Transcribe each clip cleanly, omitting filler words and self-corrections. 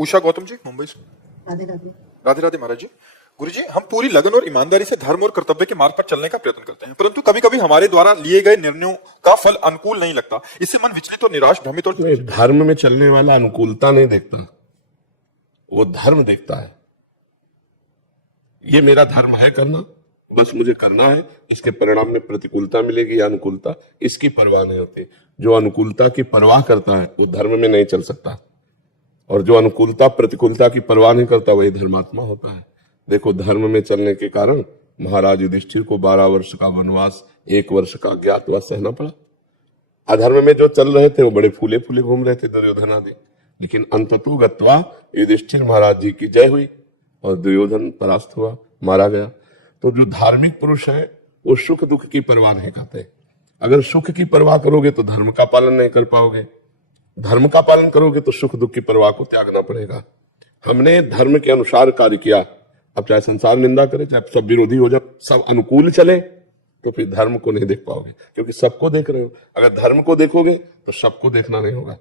उषा गौतम जी, मुंबई से। राधे राधे। राधे राधे महाराज जी। गुरु जी, हम पूरी लगन और ईमानदारी से धर्म और कर्तव्य के मार्ग पर चलने का प्रयत्न करते हैं, परंतु कभी कभी हमारे द्वारा लिए गए निर्णयों का फल अनुकूल नहीं लगता। इससे मन विचलित और निराश, भ्रमित और नहीं, धर्म में चलने वाला अनुकूलता नहीं देखता, वो धर्म देखता है। ये मेरा धर्म है करना, बस मुझे करना है, इसके परिणाम में प्रतिकूलता मिलेगी या अनुकूलता, इसकी परवाह नहीं होती। जो अनुकूलता की परवाह करता है वो धर्म में नहीं चल सकता, और जो अनुकूलता प्रतिकूलता की परवाह नहीं करता वही धर्मात्मा होता है। देखो, धर्म में चलने के कारण महाराज युधिष्ठिर को 12 वर्ष का वनवास, 1 वर्ष का अज्ञातवास सहना पड़ा। अधर्म में जो चल रहे थे वो बड़े फूले फूले घूम रहे थे, दुर्योधन आदि, लेकिन अंततु गत्वा युधिष्ठिर महाराज जी की जय हुई और दुर्योधन परास्त हुआ, मारा गया। तो जो धार्मिक पुरुष है वो सुख दुख की परवाह नहीं करते। अगर सुख की परवाह करोगे तो धर्म का पालन नहीं कर पाओगे, धर्म का पालन करोगे तो सुख दुख की परवाह को त्यागना पड़ेगा। हमने धर्म के अनुसार कार्य किया, अब चाहे संसार निंदा करे, चाहे सब विरोधी हो जाए, सब अनुकूल चले, तो फिर धर्म को नहीं देख पाओगे, क्योंकि सबको देख रहे हो। अगर धर्म को देखोगे तो सबको देखना नहीं होगा।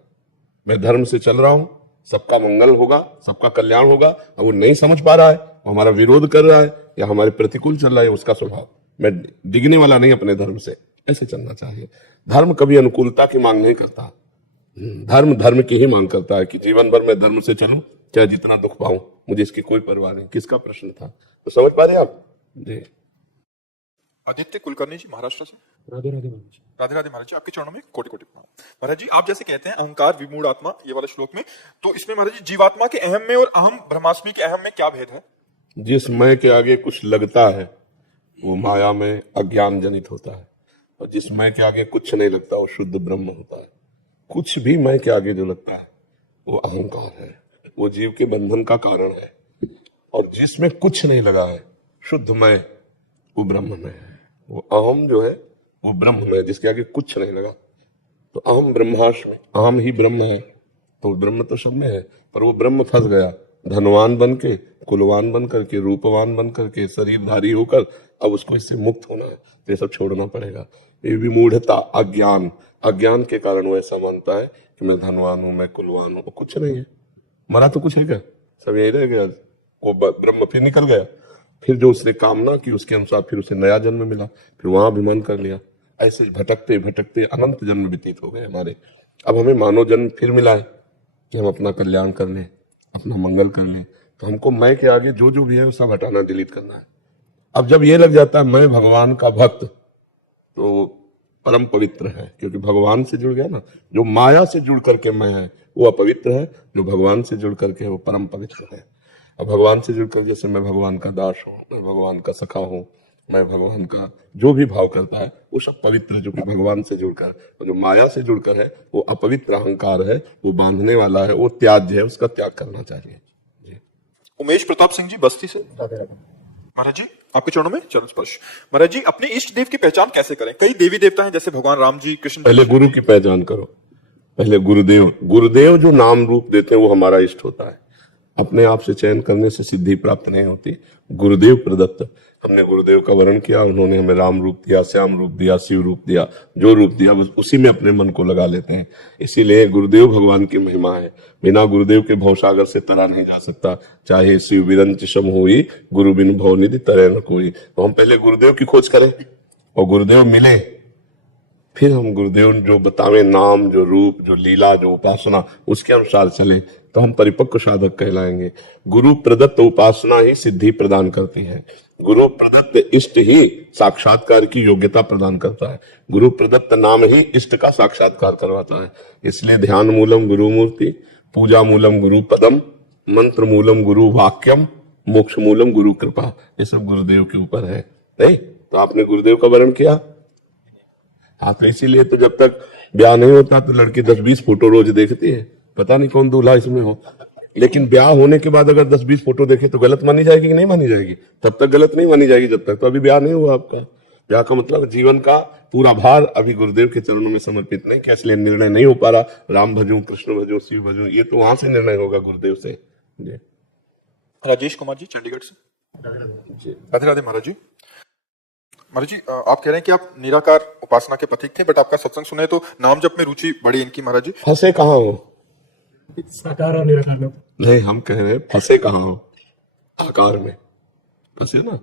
मैं धर्म से चल रहा हूं, सबका मंगल होगा, सबका कल्याण होगा, और वो नहीं समझ पा रहा है, वो हमारा विरोध कर रहा है या हमारे प्रतिकूल चल रहा है, उसका स्वभाव। मैं डिगने वाला नहीं अपने धर्म से, ऐसे चलना चाहिए। धर्म कभी अनुकूलता की मांग नहीं करता, धर्म धर्म की ही मांग करता है कि जीवन भर मैं धर्म से चलूं, चाहे जितना दुख पाऊं, मुझे इसकी कोई परवाह नहीं। किसका प्रश्न था, तो समझ पा रहे आप जी। आदित्य कुलकर्णी जी, महाराष्ट्र से। राधे राधे महाराज। राधे राधे महाराज जी, आपके चरणों में कोटि कोटि प्रणाम। महाराज जी, आप जैसे कहते हैं अहंकार विमूढ़ आत्मा, ये वाला श्लोक में, तो इसमें महाराज जी जीवात्मा के अहम में और अहम ब्रह्मास्मि के अहम में क्या भेद है? जिस मैं के आगे कुछ लगता है वो माया में अज्ञान जनित होता है, और जिस मैं के आगे कुछ नहीं लगता वो शुद्ध ब्रह्म होता है। कुछ भी मैं के आगे जो लगता है वो अहंकार है, वो जीव के बंधन का कारण है। और जिसमें कुछ नहीं लगा है, शुद्ध मैं, वो ब्रह्म में है। वो अहम जो है वो ब्रह्म में है, जिसके आगे कुछ नहीं लगा। तो अहम ब्रह्मास्मि, अहम ही ब्रह्म है, तो ब्रह्म तो सब में है, पर वो ब्रह्म फंस गया धनवान बन के, कुलवान बन करके, रूपवान बन करके, शरीरधारी होकर। अब उसको इससे मुक्त होना है, तो ये सब छोड़ना पड़ेगा। ये विमूढ़ता, अज्ञान, अज्ञान के कारण वो ऐसा मानता है कि मैं धनवान हूं, मैं कुलवान हूं। कुछ नहीं है, मरा तो कुछ है क्या, सब यही रह गया। वो ब्रह्म फिर निकल गया, फिर जो उसने कामना की उसके अनुसार फिर उसे नया जन्म मिला, फिर वहां अभिमान कर लिया। ऐसे भटकते भटकते अनंत जन्म व्यतीत हो गए हमारे। अब हमें मानव जन्म फिर मिला है कि हम अपना कल्याण कर लें, अपना मंगल कर लें। तो हमको मैं के आगे जो जो भी है वो सब हटाना, डिलीट करना है। अब जब ये लग जाता है मैं भगवान का भक्त, तो परम पवित्र है, क्योंकि भगवान से जुड़ गया ना। जो माया से जुड़ करके मैं है वो अपवित्र है, जो भगवान से जुड़ करके वो परम पवित्र है। अब भगवान से जुड़कर, जैसे मैं भगवान का दास हूँ, मैं भगवान का सखा हूँ, मैं भगवान का जो भी भाव करता है वो सब पवित्र, जो कि भगवान से जुड़कर। और जो माया से जुड़कर है वो अपवित्र अहंकार है, वो बांधने वाला है, वो त्याज्य है, उसका त्याग करना चाहिए जी। उमेश प्रताप सिंह जी, बस्ती से। राधे राधे। महाराज जी, आपके चरणों में चरण स्पर्श। महाराज जी, अपने इष्ट देव की पहचान कैसे करें? कई देवी देवता हैं, जैसे भगवान राम जी, कृष्ण। पहले गुरु की पहचान करो, पहले गुरुदेव। गुरुदेव जो नाम रूप देते हैं वो हमारा इष्ट होता है। अपने आप से चयन करने से सिद्धि प्राप्त नहीं होती, गुरुदेव प्रदत्त। हमने गुरुदेव का वर्ण किया, उन्होंने हमें राम रूप दिया, श्याम रूप दिया, शिव रूप दिया, जो रूप दिया बस उसी में अपने मन को लगा लेते हैं। इसीलिए गुरुदेव भगवान की महिमा है, बिना गुरुदेव के भवसागर से तरा नहीं जा सकता। चाहे शिव विरंच सम होई, गुरु बिन भव निधि तरे न कोई। तो हम पहले गुरुदेव की खोज करें, और गुरुदेव मिले, फिर हम गुरुदेव जो बतावे नाम, जो रूप, जो लीला, जो उपासना, उसके अनुसार चले, तो हम परिपक्व साधक कहलाएंगे। गुरु प्रदत्त उपासना ही सिद्धि प्रदान करती है। गुरु प्रदत्त इष्ट ही साक्षात्कार की योग्यता प्रदान करता है। गुरु प्रदत्त नाम ही इष्ट का साक्षात्कार करवाता है। इसलिए ध्यान मूलम गुरु मूर्ति, पूजा मूलम गुरु पदम, मंत्र मूलम गुरु वाक्यम, मोक्ष मूलम गुरु कृपा। ये सब गुरुदेव के ऊपर है। नहीं तो आपने गुरुदेव का वर्ण किया। हाँ, तो इसीलिए तो जब तक ब्याह नहीं होता तो लड़की 10-20 फोटो रोज देखती है, पता नहीं कौन दूल्हा इसमें हो। लेकिन ब्याह होने के बाद अगर 10-20 फोटो देखे तो गलत मानी जाएगी कि नहीं मानी जाएगी? तब तक गलत नहीं मानी जाएगी जब तक तो अभी ब्याह नहीं हुआ आपका। ब्याह का मतलब जीवन का पूरा भार अभी गुरुदेव के चरणों में समर्पित नहीं किया, इसलिए निर्णय नहीं हो पा रहा। राम भजूं, कृष्ण भजूं, शिव भजूं, ये तो वहां से निर्णय होगा गुरुदेव से जी। राजेश कुमार जी, चंडीगढ़ से। राधे राधे महाराज जी। महाराज जी, आप कह रहे हैं कि आप निराकार उपासना के पथिक थे, बट आपका सत्संग सुने तो नाम जप में रुचि बढ़ी इनकी। महाराज जी, फंसे कहाँ हो? साकार और निराकार में। नहीं, हम कह रहे हैं फंसे कहाँ हो? आकार में फंसे ना,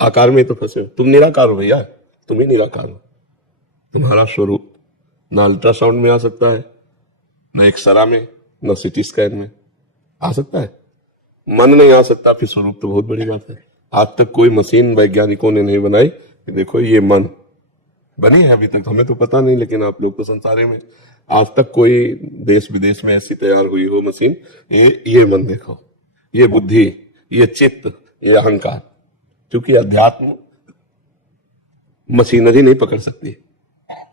आकार में तो फंसे हो। तुम निराकार हो भैया, तुम ही निराकार हो। तुम्हारा स्वरूप ना अल्ट्रासाउंड में आ सकता है, न एक्सरा में, न सिटी स्कैन में आ सकता है। मन नहीं आ सकता, फिर स्वरूप तो बहुत बड़ी बात है। आज तक कोई मशीन वैज्ञानिकों ने नहीं बनाई कि देखो ये मन बनी है, अभी तक हमें तो पता नहीं, लेकिन आप लोग तो संसारे में आज तक कोई देश विदेश में ऐसी तैयार हुई हो मशीन, ये मन देखो, ये बुद्धि, ये चित्त, ये अहंकार। क्योंकि अध्यात्म मशीनरी नहीं पकड़ सकती।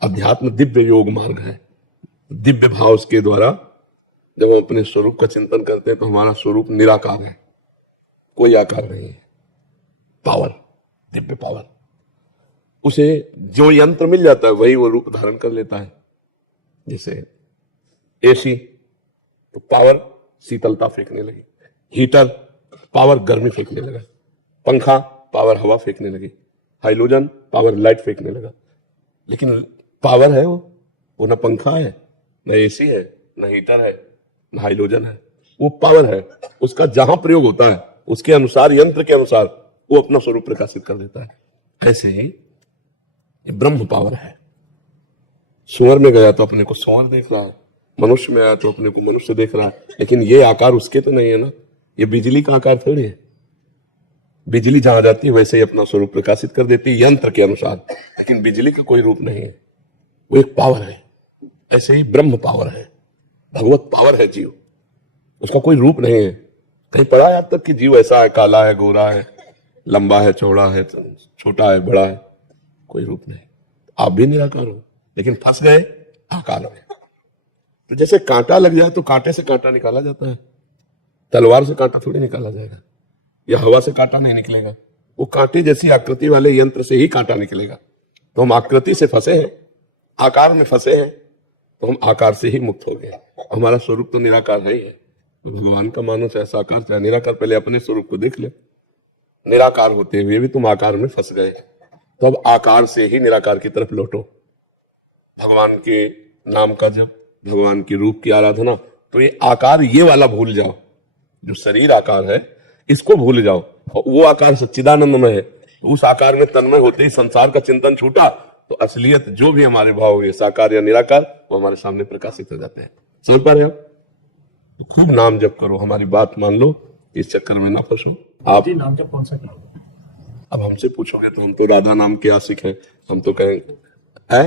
अध्यात्म दिव्य योग मार्ग है। दिव्य भाव के द्वारा जब हम अपने स्वरूप का चिंतन करते हैं तो हमारा स्वरूप निराकार है, कोई आकार नहीं है। Power, Divya power. उसे जो यंत्र मिल जाता है वही वो रूप धारण कर लेता है। जैसे एसी तो पावर शीतलता फेंकने लगी, हीटर पावर गर्मी फेंकने लगा, पंखा पावर हवा फेंकने लगी, हाइड्रोजन पावर लाइट फेंकने लगा। लेकिन पावर है वो ना पंखा है, न एसी है, न हीटर है, न हाइड्रोजन है। वो पावर है। उसका जहां प्रयोग होता है उसके अनुसार, यंत्र के अनुसार वो अपना स्वरूप प्रकाशित कर देता है। ऐसे ही ये ब्रह्म पावर है। सुअर में गया तो अपने को सुअर देख रहा है, मनुष्य में आया तो अपने को मनुष्य देख रहा है। लेकिन ये आकार उसके तो नहीं है ना, ये बिजली का आकार थोड़ी है। बिजली जहां जाती है वैसे ही अपना स्वरूप प्रकाशित कर देती है यंत्र के अनुसार, लेकिन बिजली का कोई रूप नहीं है, वो एक पावर है। ऐसे ही ब्रह्म पावर है, भगवत पावर है जीव, उसका कोई रूप नहीं है। कहीं पढ़ा है आज तक कि जीव ऐसा है, काला है, गोरा है, लंबा है, चौड़ा है, छोटा है, बड़ा है? कोई रूप नहीं। आप भी निराकार हो, लेकिन फंस गए आकार में। तो जैसे कांटा लग जाए तो कांटे से कांटा निकाला जाता है, तलवार से कांटा थोड़ी निकाला जाएगा, या हवा से कांटा नहीं निकलेगा। वो कांटे जैसी आकृति वाले यंत्र से ही कांटा निकलेगा। तो हम आकृति से फंसे हैं, आकार में फंसे हैं, तो हम आकार से ही मुक्त हो गए। हमारा स्वरूप तो निराकार है ही है। तो भगवान का मानो चाहे साकार चाहे निराकार, पहले अपने स्वरूप को देख ले। निराकार होते हुए भी तुम आकार में फंस गए, तो अब आकार से ही निराकार की तरफ लौटो। भगवान के नाम का जप, भगवान के रूप की आराधना। तो ये आकार, ये वाला भूल जाओ, जो शरीर आकार है इसको भूल जाओ। और वो आकार सच्चिदानंद में है। तो उस आकार में तन्मय होते ही संसार का चिंतन छूटा, तो असलियत जो भी हमारे भाव हुए, साकार या निराकार, वो हमारे सामने प्रकाशित हो जाते हैं। समझ पा रहे हो? तो खूब नाम जप करो, हमारी बात मान लो, इस चक्कर में ना फंसो। आप जी, नाम जप कौन सा करो? अब हमसे पूछोगे तो हम तो राधा नाम के आशिक हैं, हम तो कहेंगे है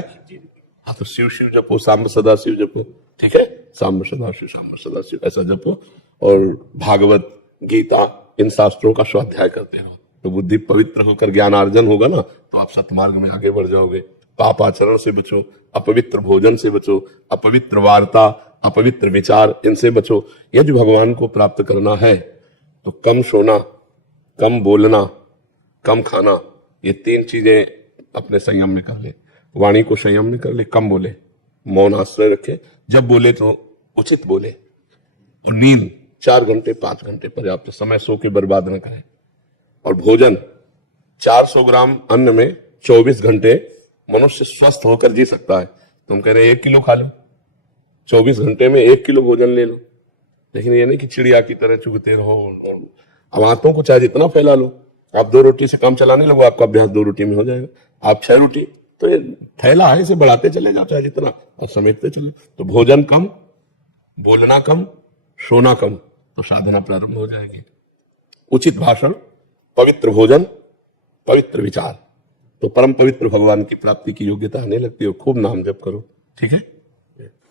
हाँ, तो शिव शिव जपो, सांब सदा शिव जपो। ठीक है, सांब सदा शिव, सांब सदा शिव, ऐसा जपो। और भागवत, गीता, इन शास्त्रों का स्वाध्याय करते रहो, तो बुद्धि पवित्र होकर ज्ञानार्जन होगा ना, तो आप सतमार्ग में आगे बढ़ जाओगे। पाप आचरण से बचो, अपवित्र भोजन से बचो, अपवित्र वार्ता, अपवित्र विचार, इनसे बचो। यदि भगवान को प्राप्त करना है तो कम सोना, कम बोलना, कम खाना, ये 3 चीजें अपने संयम में कर ले। वाणी को संयम में कर ले, कम बोले, मौन आश्रय रखे, जब बोले तो उचित बोले। और नींद 4 घंटे 5 घंटे पर्याप्त समय, सो के बर्बाद न करें। और भोजन 400 ग्राम अन्न में 24 घंटे मनुष्य स्वस्थ होकर जी सकता है। तुम कह रहे 1 किलो खा लो, 24 घंटे में 1 किलो भोजन ले लो। लेकिन ये नहीं कि चिड़िया की तरह चुगते रहो। अब हाथों को चाहे जितना फैला लो, आप 2 रोटी से काम चलाने लगो, आपका अभ्यास 2 रोटी में हो जाएगा। आप 6 रोटी, तो ये थैला है, इसे बढ़ाते चले जाओ चाहे जितना, और समेटते चले। तो भोजन कम, बोलना कम, सोना कम, तो साधना प्रारंभ हो जाएगी। उचित भाषण, पवित्र भोजन, पवित्र विचार, तो परम पवित्र भगवान की प्राप्ति की योग्यता आने लगती है। खूब नाम जप करो। ठीक है।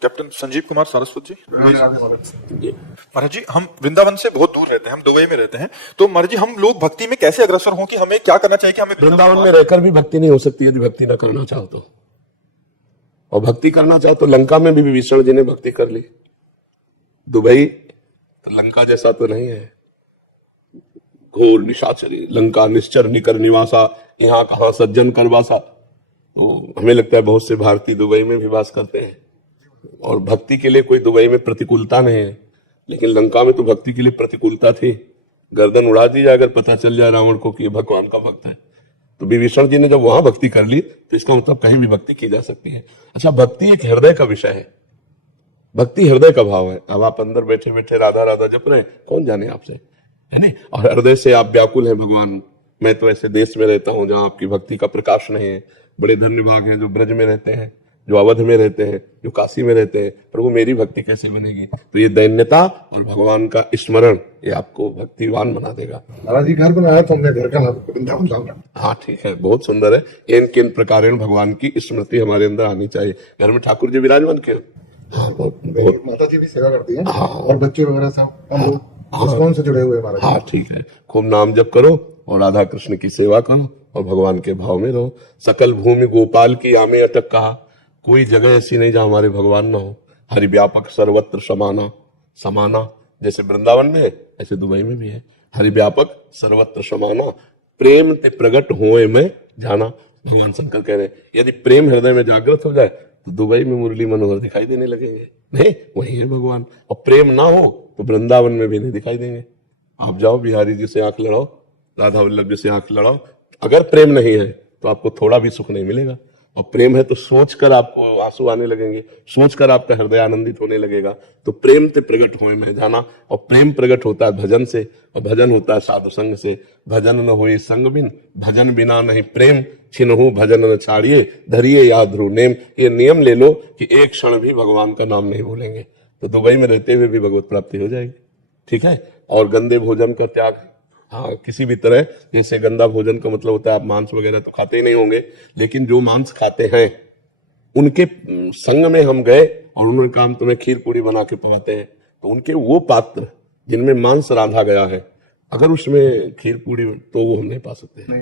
कैप्टन संजीव कुमार सारस्वत जी। जी। महाराज जी, हम वृंदावन से बहुत दूर रहते हैं, हम दुबई में रहते हैं, तो महाराज जी हम लोग भक्ति में कैसे अग्रसर हों, कि हमें क्या करना चाहिए कि हमें वृंदावन में रहकर भी भक्ति नहीं हो सकती यदि भक्ति ना करना चाहो तो। और भक्ति करना चाहो तो लंका में भी विभीषण जी ने भक्ति कर ली। दुबई तो लंका जैसा तो नहीं है, घोर निशाचरी लंका, निश्चर निकर निवासा, यहाँ कहाँ सज्जन करवासा। तो हमें लगता है बहुत से भारतीय दुबई में भी वास करते हैं, और भक्ति के लिए कोई दुबई में प्रतिकूलता नहीं है। लेकिन लंका में तो भक्ति के लिए प्रतिकूलता थी। गर्दन उड़ा दी जाए अगर पता चल जाए रावण को कि भगवान का भक्त है। तो विभीषण जी ने जब वहां भक्ति कर ली, तो इसका मतलब कहीं भी भक्ति की जा सकती है। अच्छा, भक्ति एक हृदय का विषय है, भक्ति हृदय का भाव है। अब आप अंदर बैठे बैठे राधा राधा जप रहे हैं, कौन जाने आपसे, है नहीं। और हृदय से आप व्याकुल हैं भगवान, मैं तो ऐसे देश में रहता हूं जहां आपकी भक्ति का प्रकाश नहीं है। बड़े धन्य भाग हैं जो ब्रज में रहते हैं, जो अवध में रहते हैं, जो काशी में रहते हैं। प्रभु मेरी भक्ति कैसे बनेगी? तो ये दैन्यता और भगवान का स्मरण ये आपको भक्तिवान बना देगा। महाराज जी घर बनाया तो हमने घर का नाम वृंदावन डाला। हाँ ठीक है, बहुत सुंदर है। इन किन प्रकार भगवान की स्मृति हमारे अंदर आनी चाहिए। घर में ठाकुर जी विराजमान क्यों? हाँ, बहुत माता जी भी सेवा करती है। हाँ। और बच्चे वगैरह सब हम लोग इस्कॉन से जुड़े हुए हैं महाराज। हाँ ठीक है, खूब नाम जप करो और राधा कृष्ण की सेवा करो और भगवान के भाव में रहो। सकल भूमि गोपाल की आमे अटक कहा, कोई जगह ऐसी नहीं जहां हमारे भगवान ना हो। हरि व्यापक सर्वत्र समाना, समाना जैसे वृंदावन में है ऐसे दुबई में भी है। हरि व्यापक सर्वत्र समाना, प्रेम ते प्रगट होए में जाना। भगवान शंकर कह रहे हैं यदि प्रेम हृदय में जागृत हो जाए तो दुबई में मुरली मनोहर दिखाई देने लगेंगे। नहीं, वही है भगवान। और प्रेम ना हो तो वृंदावन में भी नहीं दिखाई देंगे। आप जाओ बिहारी जी से आंख लड़ाओ, राधा वल्लभ जी से आंख लड़ाओ, अगर प्रेम नहीं है तो आपको थोड़ा भी सुख नहीं मिलेगा। और प्रेम है तो सोचकर आपको आंसू आने लगेंगे, सोचकर आपका हृदय आनंदित होने लगेगा। तो प्रेम ते प्रगट होए में जाना। और प्रेम प्रगट होता है भजन से, और भजन होता है साधु संग से। भजन न होए संग बिन, भजन बिना नहीं प्रेम, छिनहु भजन न छाड़िए, धरिए याद ध्रुव नेम। ये नियम ले लो कि एक क्षण भी भगवान का नाम नहीं भूलेंगे तो दुबई में रहते हुए भी भगवत प्राप्ति हो जाएगी। ठीक है। और गंदे भोजन का त्याग, हाँ किसी भी तरह, जैसे गंदा भोजन का मतलब होता है आप मांस वगैरह तो खाते ही नहीं होंगे, लेकिन जो मांस खाते हैं उनके संग में हम गए और उन्होंने कहा हम तुम्हें खीर पूरी बना के पकाते हैं, तो उनके वो पात्र जिनमें मांस रांधा गया है अगर उसमें खीर पूरी तो वो हम नहीं पा सकते।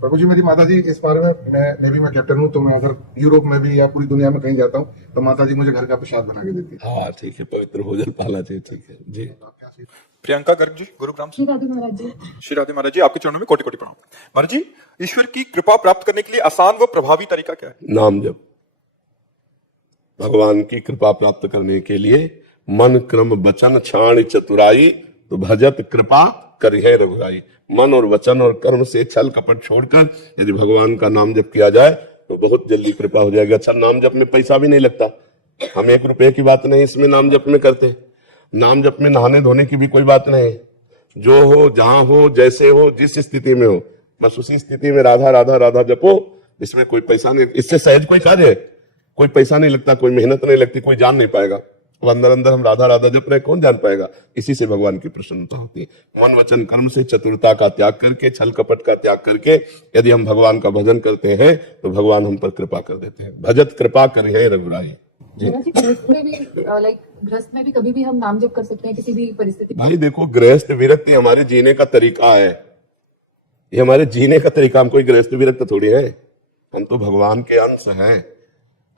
प्रभु जी मेरी माता जी इस बारे में मैं नेवी में कैप्टन हूँ, तो मैं अगर यूरोप में भी या पूरी दुनिया में कहीं जाता हूँ तो माता जी मुझे घर का प्रसाद बना के देती है। हाँ ठीक है, पवित्र भोजन पाला चाहिए। ठीक है जी। प्रियंका गर्ग जी गुरुग्राम से। श्री राधे महाराज जी। श्री राधे महाराज जी, आपके चरणों में कोटि कोटि प्रणाम। महाराज जी, ईश्वर की कृपा प्राप्त करने के लिए आसान व प्रभावी तरीका क्या है? नाम जप। भगवान की कृपा प्राप्त करने के लिए मन क्रम वचन छाण चतुराई, तो भजत कृपा करिहे रघुराई। मन और वचन और कर्म से छल कपट छोड़कर यदि भगवान का नाम जप किया जाए तो बहुत जल्दी कृपा हो जाएगा। अच्छा, नाम जप में पैसा भी नहीं लगता, हम 1 रुपए की बात नहीं इसमें नाम जप में करते हैं। नाम जप में नहाने धोने की भी कोई बात नहीं है। जो हो, जहां हो, जैसे हो, जिस स्थिति में हो, बस उसी स्थिति में राधा राधा राधा जपो। इसमें कोई पैसा नहीं, इससे सहज कोई कार्य है, कोई पैसा नहीं लगता, कोई मेहनत नहीं लगती, कोई जान नहीं पाएगा। अब अंदर अंदर हम राधा राधा जप रहे, कौन जान पाएगा? इसी से भगवान की प्रसन्नता होती है। मन वचन कर्म से चतुरता का त्याग करके, छल कपट का त्याग करके यदि हम भगवान का भजन करते हैं तो भगवान हम पर कृपा कर देते हैं। भजत कृपा करिहे रघुराई। गृहस्थ में भी गृहस्थ में भी कभी भी हम नाम जप कर सकते हैं किसी भी परिस्थिति में। भाई देखो, गृहस्थ विरक्ति हमारे जीने का तरीका है, ये हमारे जीने का तरीका। हम कोई गृहस्थ विरक्त थोड़ी है, हम तो भगवान के अंश हैं।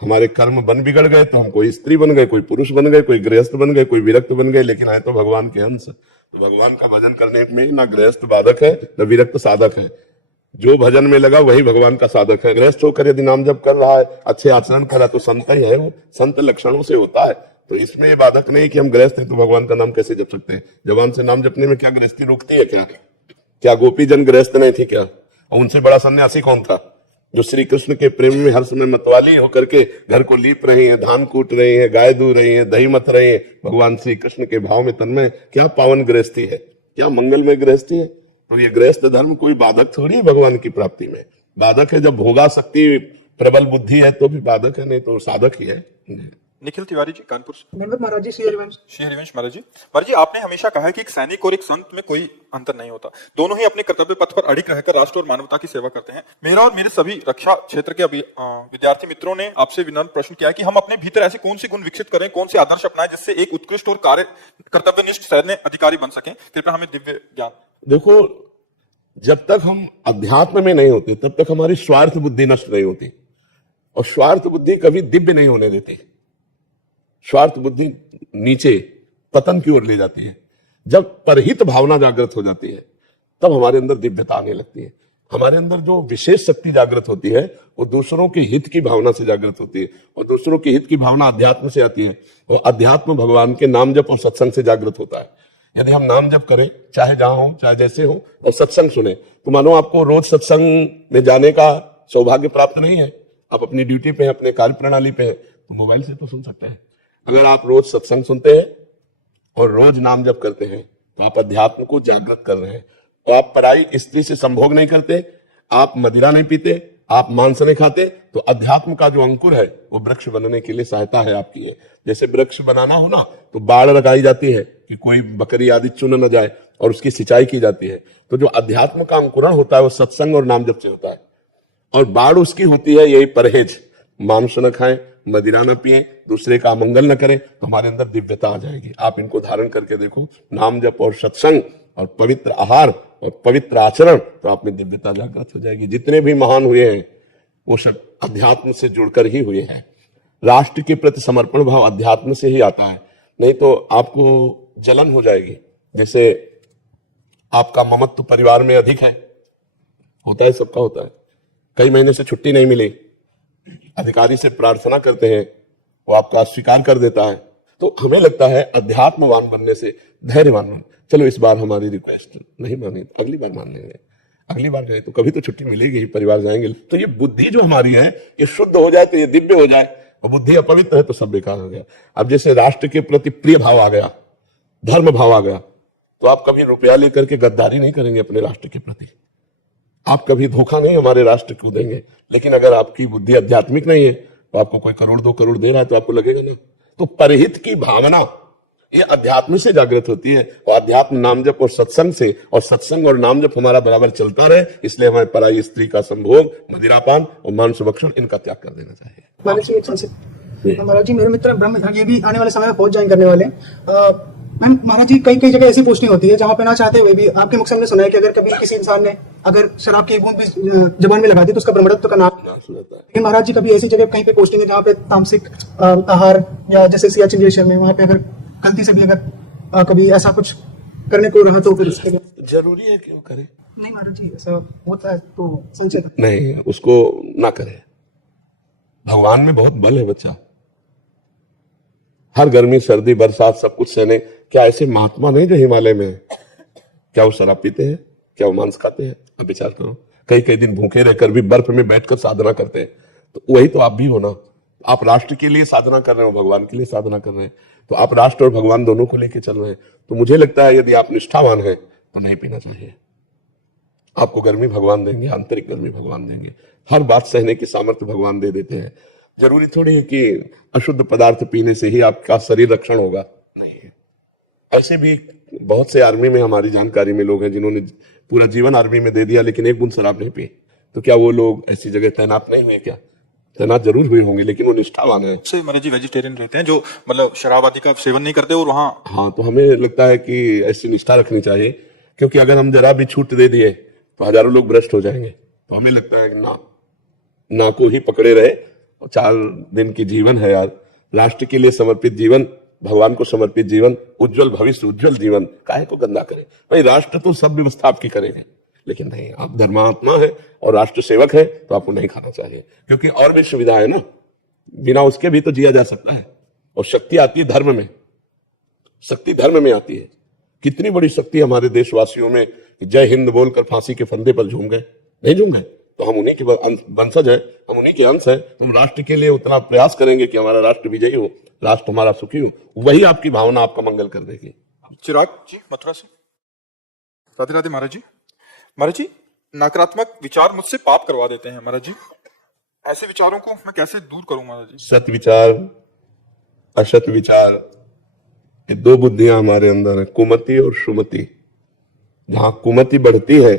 हमारे कर्म बन बिगड़ गए तो हम कोई स्त्री बन गए, कोई पुरुष बन गए, कोई गृहस्थ बन गए, कोई विरक्त बन गए, लेकिन है तो भगवान के अंश। तो भगवान का भजन करने में ना गृहस्थ बाधक है न विरक्त साधक है। जो भजन में लगा वही भगवान का साधक है। गृहस्थ होकर यदि नाम जप कर रहा है, अच्छे आचरण कर रहा है तो संत ही है, वो संत लक्षणों से होता है। तो इसमें ये बाधक नहीं कि हम गृहस्थ हैं तो भगवान का नाम कैसे जप सकते हैं। जवान से नाम जपने में क्या गृहस्थी रोकती है? क्या गोपी जन गृहस्थ नहीं थी क्या? और उनसे बड़ा सन्यासी कौन था जो श्री कृष्ण के प्रेम में हर समय मतवाली होकर के घर को लीप रही है, धान कूट रही है, गाय दूह रही है, दही मथ रही है, भगवान श्री कृष्ण के भाव में तन्मय। क्या पावन गृहस्थी है, क्या मंगलमय गृहस्थी है। तो ये गृहस्थ धर्म कोई बाधक थोड़ी है भगवान की प्राप्ति में। बाधक है जब भोगा शक्ति प्रबल बुद्धि है तो भी बाधक है, नहीं तो साधक ही है। निखिल तिवारी जी कानपुर से। दंडवत महाराज जी, श्री हरिवंश। श्री हरिवंश महाराज जी। महाराज जी, आपने हमेशा कहा है कि एक सैनिक और एक संत में कोई अंतर नहीं होता, दोनों ही अपने कर्तव्य पथ पर अड़िग रहकर राष्ट्र और मानवता की सेवा करते हैं। मेरा और मेरे सभी रक्षा क्षेत्र के विद्यार्थी मित्रों ने आपसे विनम्र प्रश्न किया है कि हम अपने भीतर ऐसे कौन से गुण विकसित करें, कौन से आदर्श अपनाएं जिससे एक उत्कृष्ट और कर्तव्यनिष्ठ सैन्य अधिकारी बन सकें। कृपया हमें दिव्य ज्ञान। देखो, जब तक हम अध्यात्म में नहीं होते तब तक हमारी स्वार्थ बुद्धि नष्ट नहीं होती, और स्वार्थ बुद्धि कभी दिव्य नहीं होने देती। स्वार्थ बुद्धि नीचे पतन की ओर ले जाती है। जब परहित भावना जागृत हो जाती है तब हमारे अंदर दिव्यता आने लगती है। हमारे अंदर जो विशेष शक्ति जागृत होती है वो दूसरों के हित की भावना से जागृत होती है, और दूसरों के हित की भावना अध्यात्म से आती है, और अध्यात्म भगवान के नाम जप और सत्संग से जागृत होता है। यदि हम नाम जप करें, चाहे जहां हो चाहे जैसे हो, और सत्संग सुने, तो मानो आपको रोज सत्संग में जाने का सौभाग्य प्राप्त नहीं है। आप अपनी ड्यूटी पे, अपने कार्य प्रणाली पे, तो मोबाइल से तो सुन सकते हैं। अगर आप रोज सत्संग सुनते हैं और रोज नाम जप करते हैं तो आप अध्यात्म को जागृत कर रहे हैं। तो आप पराई स्त्री से संभोग नहीं करते, आप मदिरा नहीं पीते, आप मांस नहीं खाते, तो अध्यात्म का जो अंकुर है वो वृक्ष बनने के लिए सहायता है आपकी है। जैसे वृक्ष बनाना हो ना तो बाड़ लगाई जाती है कि कोई बकरी आदि चुन न जाए और उसकी सिंचाई की जाती है। तो जो अध्यात्म का अंकुरण होता है वो सत्संग और नाम जप से होता है। और बाढ़ उसकी होती है यही परहेज, मांस न खाएं, मदिरा न पिए, दूसरे का अमंगल न करें, तो हमारे अंदर दिव्यता आ जाएगी। आप इनको धारण करके देखो, नाम जप और सत्संग और पवित्र आहार और पवित्र आचरण, तो आप में दिव्यता जागृत हो जाएगी। जितने भी महान हुए हैं वो सब अध्यात्म से जुड़कर ही हुए हैं। राष्ट्र के प्रति समर्पण भाव अध्यात्म से ही आता है, नहीं तो आपको जलन हो जाएगी। जैसे आपका ममत्व परिवार में अधिक है, होता है, सबका होता है, कई महीने से छुट्टी नहीं मिली, अधिकारी से प्रार्थना करते हैं, वो आपका अस्वीकार कर देता है, तो हमें लगता है अध्यात्मवान बनने से धैर्यवान बन, चलो इस बार हमारी रिक्वेस्ट नहीं मानी, अगली बार मान लेंगे, अगली बार गए तो कभी तो छुट्टी मिलेगी ही, परिवार जाएंगे। तो ये बुद्धि जो हमारी है ये शुद्ध हो जाए तो ये दिव्य हो जाए, और बुद्धि अपवित्र है तो सब बेकार हो गया। अब जैसे राष्ट्र के प्रति प्रिय भाव आ गया, धर्म भाव आ गया, तो आप कभी रुपया लेकर के गद्दारी नहीं करेंगे अपने राष्ट्र के प्रति, आप कभी धोखा नहीं हमारे राष्ट्र को देंगे। लेकिन अगर आपकी बुद्धि आध्यात्मिक नहीं है तो आपको कोई करोड़ 2 करोड़ दे रहा है तो आपको लगेगा ना। तो परहित की भावना ये अध्यात्म से जागृत होती है, और अध्यात्म नाम जप और सत्संग से, और सत्संग और नाम जप हमारा बराबर चलता रहे, इसलिए हमारे पराई स्त्री का संभोग, मदिरापान और मांस भक्षण इनका त्याग कर देना चाहिए। महाराज जी एक संशय, महाराज जी मेरे मित्र ब्रह्मधारी ये भी आने वाले समय में पहुंच ज्वाइन करने वाले हैं। मैम महाराज जी कई कई जगह ऐसी पोस्टिंग होती है जहाँ पे ना चाहते हुए भी आपके मुख से हमने सुना है कि अगर कभी किसी इंसान ने अगर शराब की एक बूंद भी जबान में लगा दी तो उसका ब्रह्मत्व का नाश नाश हो जाता है। लेकिन महाराज जी कभी ऐसी जगह कहीं पे पोस्टिंग है जहाँ पे तामसिक आहार या जैसे सियाचिन ग्लेशियर में वहाँ पे अगर गलती से भी अगर कभी ऐसा कुछ करने को रहा तो फिर उसके लिए जरूरी है कि वो करे? नहीं महाराज जी, ऐसा होता है तो संशय था। नहीं, उसको ना करे। भगवान में बहुत बल है बच्चा, हर गर्मी सर्दी बरसात सब कुछ सहने। क्या ऐसे महात्मा नहीं जो हिमालय में है? क्या वो शराब पीते हैं? क्या वो मांस खाते हैं? अब विचार करो, कई कई दिन भूखे रहकर भी बर्फ में बैठकर साधना करते हैं। तो वही तो आप भी हो ना, आप राष्ट्र के लिए साधना कर रहे हो, भगवान के लिए साधना कर रहे हैं, तो आप राष्ट्र और भगवान दोनों को लेकर चल रहे हैं। तो मुझे लगता है यदि आप निष्ठावान हैं तो नहीं पीना चाहिए। आपको गर्मी भगवान देंगे, आंतरिक गर्मी भगवान देंगे, हर बात सहने की सामर्थ्य भगवान दे देते हैं। जरूरी थोड़ी है कि अशुद्ध पदार्थ पीने से ही आपका शरीर रक्षण होगा, नहीं है। ऐसे भी बहुत से आर्मी में हमारी जानकारी में लोग हैं जिन्होंने पूरा जीवन आर्मी में दे दिया लेकिन एक बूंद शराब नहीं पी। तो क्या वो लोग ऐसी जगह तैनात नहीं हुए? क्या तैनात जरूर हुए होंगे, लेकिन वो निष्ठावान है। से महाराज जी वेजिटेरियन रहते हैं जो मतलब शराब आदि का सेवन नहीं करते और वहाँ हाँ, तो हमें लगता है कि ऐसी निष्ठा रखनी चाहिए, क्योंकि अगर हम जरा भी छूट दे दिए तो हजारों लोग भ्रष्ट हो जाएंगे। तो हमें लगता है कि ना को ही पकड़े रहे। 4 दिन की जीवन है यार, राष्ट्र के लिए समर्पित जीवन, भगवान को समर्पित जीवन, उज्जवल भविष्य, उज्जवल जीवन, काहे को गंदा करें? भाई राष्ट्र तो सब व्यवस्था आपकी करेंगे, लेकिन नहीं, आप धर्मात्मा है और राष्ट्र सेवक है तो आपको नहीं खाना चाहिए, क्योंकि और भी सुविधा है ना, बिना उसके भी तो जिया जा सकता है। और शक्ति आती है धर्म में, शक्ति धर्म में आती है। कितनी बड़ी शक्ति हमारे देशवासियों में, जय हिंद बोलकर फांसी के फंदे पर झूम गए, नहीं झूम गए? तो हम उन्हीं के वंशज है, हम उन्हीं के अंश है। हम राष्ट्र के लिए उतना प्रयास करेंगे कि हमारा राष्ट्र विजयी हो, राष्ट्र हमारा सुखी हो, वही आपकी भावना आपका मंगल कर देगी। चिराग जी मथुरा से। राधे राधे महाराज जी। महाराज जी, नकारात्मक विचार मुझसे पाप करवा देते हैं महाराज जी, ऐसे विचारों को मैं कैसे दूर करूं महाराज जी? सत विचार, असत विचार, ये 2 बुद्धियां हमारे अंदर है, कुमति और सुमति। जहां कुमति बढ़ती है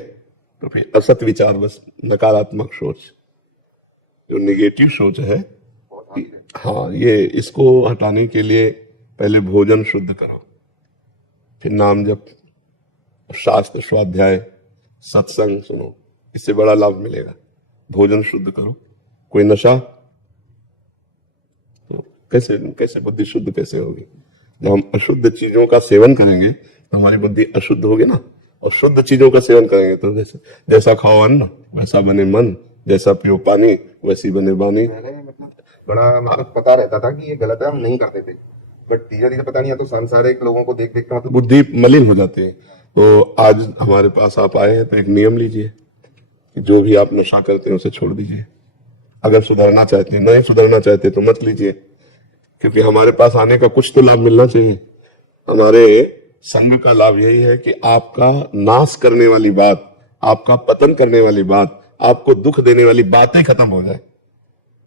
तो फिर असत विचार, बस नकारात्मक सोच, जो निगेटिव सोच है, हाँ, ये इसको हटाने के लिए पहले भोजन शुद्ध करो, फिर नाम जप, शास्त्र स्वाध्याय, सत्संग सुनो, इससे बड़ा लाभ मिलेगा। भोजन शुद्ध करो, कोई नशा, तो कैसे बुद्धि शुद्ध कैसे होगी? जब हम अशुद्ध चीजों का सेवन करेंगे तो हमारी बुद्धि अशुद्ध होगी ना, और शुद्ध चीजों का सेवन करेंगे तो जैसा खाओ अन्न वैसा बने मन, जैसा पियो पानी वैसी बने वाणी। बड़ा मतलब पता रहता था कि ये गलत है, हम नहीं करते थे, बट धीरे धीरे पता नहीं है तो सांसारिक लोगों को देख देख कर मतलब बुद्धि मलिन हो जाती है। तो आज हमारे पास आप आए हैं तो एक नियम लीजिए कि जो भी आप नशा करते हैं उसे छोड़ दीजिए। अगर सुधरना चाहते हैं, नहीं सुधरना चाहते तो मत लीजिए, क्योंकि हमारे पास आने का कुछ तो लाभ मिलना चाहिए। हमारे संघ का लाभ यही है कि आपका नाश करने वाली बात, आपका पतन करने वाली बात, आपको दुख देने वाली बातें खत्म हो जाए।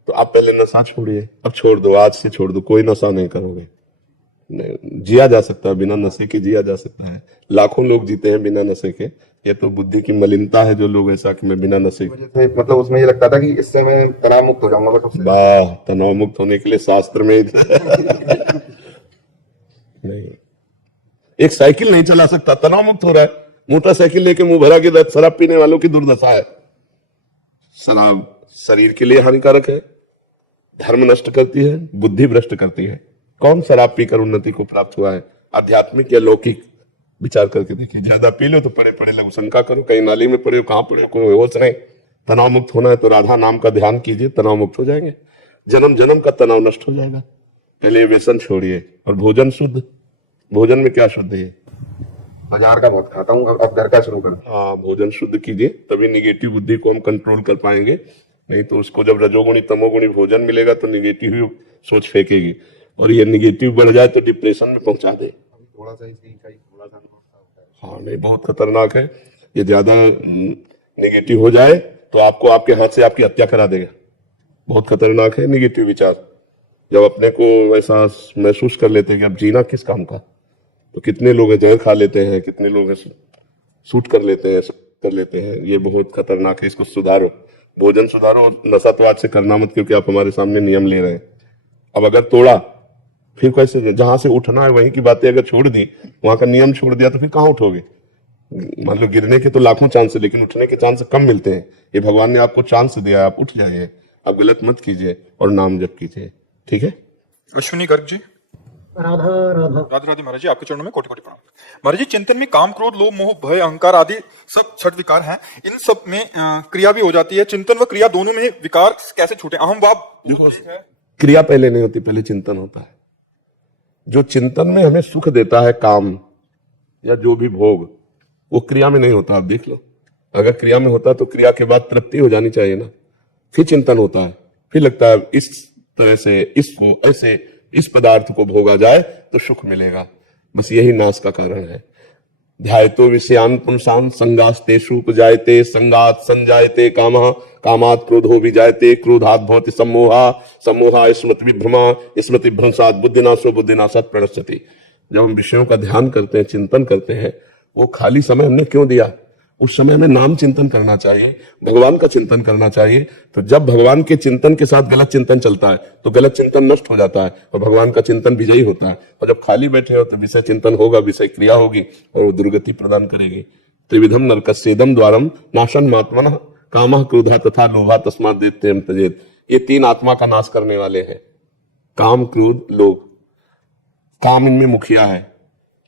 तो आप पहले नशा छोड़िए, अब छोड़ दो, आज से छोड़ दो, कोई नशा नहीं करोगे। नहीं, जिया जा सकता है बिना नशे के, जिया जा सकता है। लाखों लोग जीते हैं बिना नशे के। ये तो बुद्धि की मलिनता है जो लोग ऐसा कि मैं बिना नशे के। मतलब उसमें ये लगता था कि इससे मैं तनाव मुक्त हो जाऊंगा, बट उससे वाह, तनाव मुक्त होने के लिए शास्त्र में नहीं, एक साइकिल नहीं चला सकता, तनाव मुक्त हो रहा है। मोटरसाइकिल लेके मुंह भरा के शराब पीने वालों की दुर्दशा है। शराब शरीर के लिए हानिकारक है, धर्म नष्ट करती है, बुद्धि भ्रष्ट करती है। कौन शराब पीकर उन्नति को प्राप्त हुआ है, आध्यात्मिक या लौकिक? विचार करके देखिए। ज्यादा पी लो तो पड़े पड़े लगो, शंका करो कहीं नाली में पड़े हो, कहां पड़े हो, कोई होश नहीं। तनाव मुक्त होना है तो राधा नाम का ध्यान कीजिए, तनाव मुक्त हो जाएंगे। जन्म जन्म का तनाव नष्ट हो जाएगा। पहले व्यसन छोड़िए। और भोजन शुद्ध, भोजन में क्या शुद्ध है? बाजार का बहुत खाता हूँ, अब घर का शुरू कर। हाँ, भोजन शुद्ध कीजिए, तभी निगेटिव बुद्धि को हम कंट्रोल कर पाएंगे। नहीं तो उसको जब रजोगुणी तमोगुणी भोजन मिलेगा तो निगेटिव ही सोच फेंकेगी, और ये निगेटिव बढ़ जाए तो डिप्रेशन में पहुंचा दे। थोड़ा सा इसकी थोड़ा सा हाँ, नहीं, बहुत खतरनाक है ये। ज्यादा निगेटिव हो जाए तो आपको आपके हाथ से आपकी हत्या करा देगा। बहुत खतरनाक है निगेटिव विचार। जब अपने को वैसा महसूस कर लेते हैं कि अब जीना किस काम का, तो कितने लोग जहर खा लेते हैं, कितने लोग सूट कर लेते हैं, ये बहुत खतरनाक है। इसको सुधारो, भोजन सुधारो, और नशा तो आज से करना मत, क्योंकि आप हमारे सामने नियम ले रहे हैं। अब अगर तोड़ा फिर कैसे? जहां से उठना है वहीं की बातें अगर छोड़ दी, वहां का नियम छोड़ दिया, तो फिर कहां उठोगे? मान लो गिरने के तो लाखों चांस है, लेकिन उठने के चांस कम मिलते हैं। ये भगवान ने आपको चांस दिया है, आप उठ जाइए, आप गलत मत कीजिए और नाम जप कीजिए। ठीक है? अश्विनी गर्ग जी। राधा राधा। राधे राधे महाराज जी, आपके चरणों में कोटि कोटि प्रणाम। महाराज जी, चिंतन में काम, क्रोध, लोभ, मोह, भय, अहंकार आदि सब छठ विकार हैं। इन सब में क्रिया भी हो जाती है। चिंतन व क्रिया दोनों में विकार कैसे छूटे? अहम भाव देखो, क्रिया पहले नहीं होती, पहले चिंतन होता है। जो चिंतन में हमें सुख देता है, काम या जो भी भोग, वो क्रिया में नहीं होता। आप देख लो, अगर क्रिया में होता तो क्रिया के बाद तृप्ति हो जानी चाहिए ना, फिर चिंतन होता है, फिर लगता है इस तरह से इसको ऐसे इस पदार्थ को भोगा जाए तो सुख मिलेगा। बस यही नाश का कारण है। ध्यायतो विषयान पुंसां संगास्तेषु उपजायते, संगात संजायते कामः, कामात् क्रोधो विजायते, क्रोधात् भवति सम्मोहा, सम्मोहा स्मृति विभ्रमा, स्मृति भ्रंशात् बुद्धिनाशो, बुद्धिनाशात् प्रणश्यति। जब हम विषयों का ध्यान करते हैं, चिंतन करते हैं, वो खाली समय हमने क्यों दिया? उस समय हमें नाम चिंतन करना चाहिए, भगवान का चिंतन करना चाहिए। तो जब भगवान के चिंतन के साथ गलत चिंतन चलता है तो गलत चिंतन नष्ट हो जाता है और भगवान का चिंतन विजयी होता है। और जब खाली बैठे हो तो विषय चिंतन होगा, विषय क्रिया होगी और वो दुर्गति प्रदान करेगी। त्रिविधम नरकस्येदम द्वारम नाशन मात्मनः कामः क्रोधः तथा लोभः तस्मात् दैत्यं त्यजेत्। ये तीन आत्मा का नाश करने वाले हैं, काम, क्रोध, लोभ। काम इनमें मुखिया है।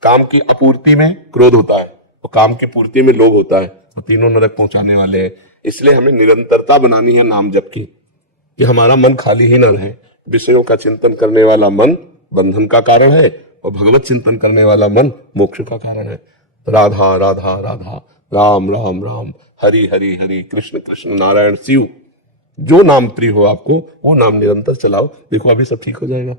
काम की अपूर्ति में क्रोध होता है और काम की पूर्ति में लोभ होता है, तो तीनों नरक पहुंचाने वाले हैं। इसलिए हमें निरंतरता बनानी है नाम जप की, कि हमारा मन खाली ही न रहे। विषयों का चिंतन करने वाला मन बंधन का कारण है और भगवत चिंतन करने वाला मन मोक्ष का कारण है। राधा राधा राधा, राम राम राम, हरि हरि हरि, कृष्ण कृष्ण, नारायण शिव। जो नाम प्रिय हो आपको वो नाम निरंतर चलाओ, देखो अभी सब ठीक हो जाएगा।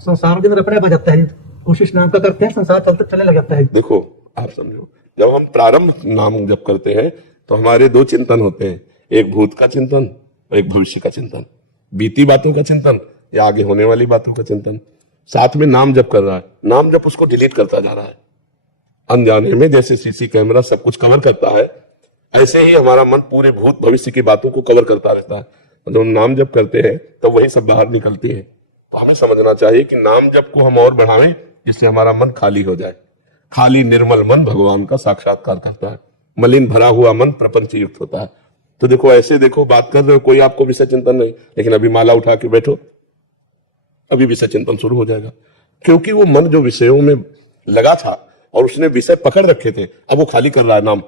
संसार के अंदर अपने आ जाता है, कोशिश नाम का करते हैं, संसार चलते चलने लग जाता है। देखो आप समझो, जब हम प्रारंभ नाम जप करते हैं तो हमारे दो चिंतन होते हैं, एक भूत का चिंतन और एक भविष्य का चिंतन, बीती बातों का चिंतन या आगे होने वाली बातों का चिंतन। साथ में नाम जप कर रहा है, नाम जप उसको डिलीट करता जा रहा है। अनजाने में जैसे सीसी कैमरा सब कुछ कवर करता है, ऐसे ही हमारा मन पूरे भूत भविष्य की बातों को कवर करता रहता है। जब हम नाम जप करते हैं तब वही सब बाहर निकलती है। तो हमें समझना चाहिए कि नाम जप को हम और बढ़ावें, जिससे हमारा मन खाली हो जाए। खाली निर्मल मन भगवान का साक्षात्कार करता है, मलिन भरा हुआ मन प्रपंच युक्त होता है। तो देखो ऐसे देखो, बात कर रहे हो, कोई आपको विषय चिंतन नहीं, लेकिन अभी माला उठा के बैठो, अभी विषय चिंतन शुरू हो जाएगा। क्योंकि वो मन जो विषयों में लगा था और उसने विषय पकड़ रखे थे, अब वो खाली कर रहा है नाम।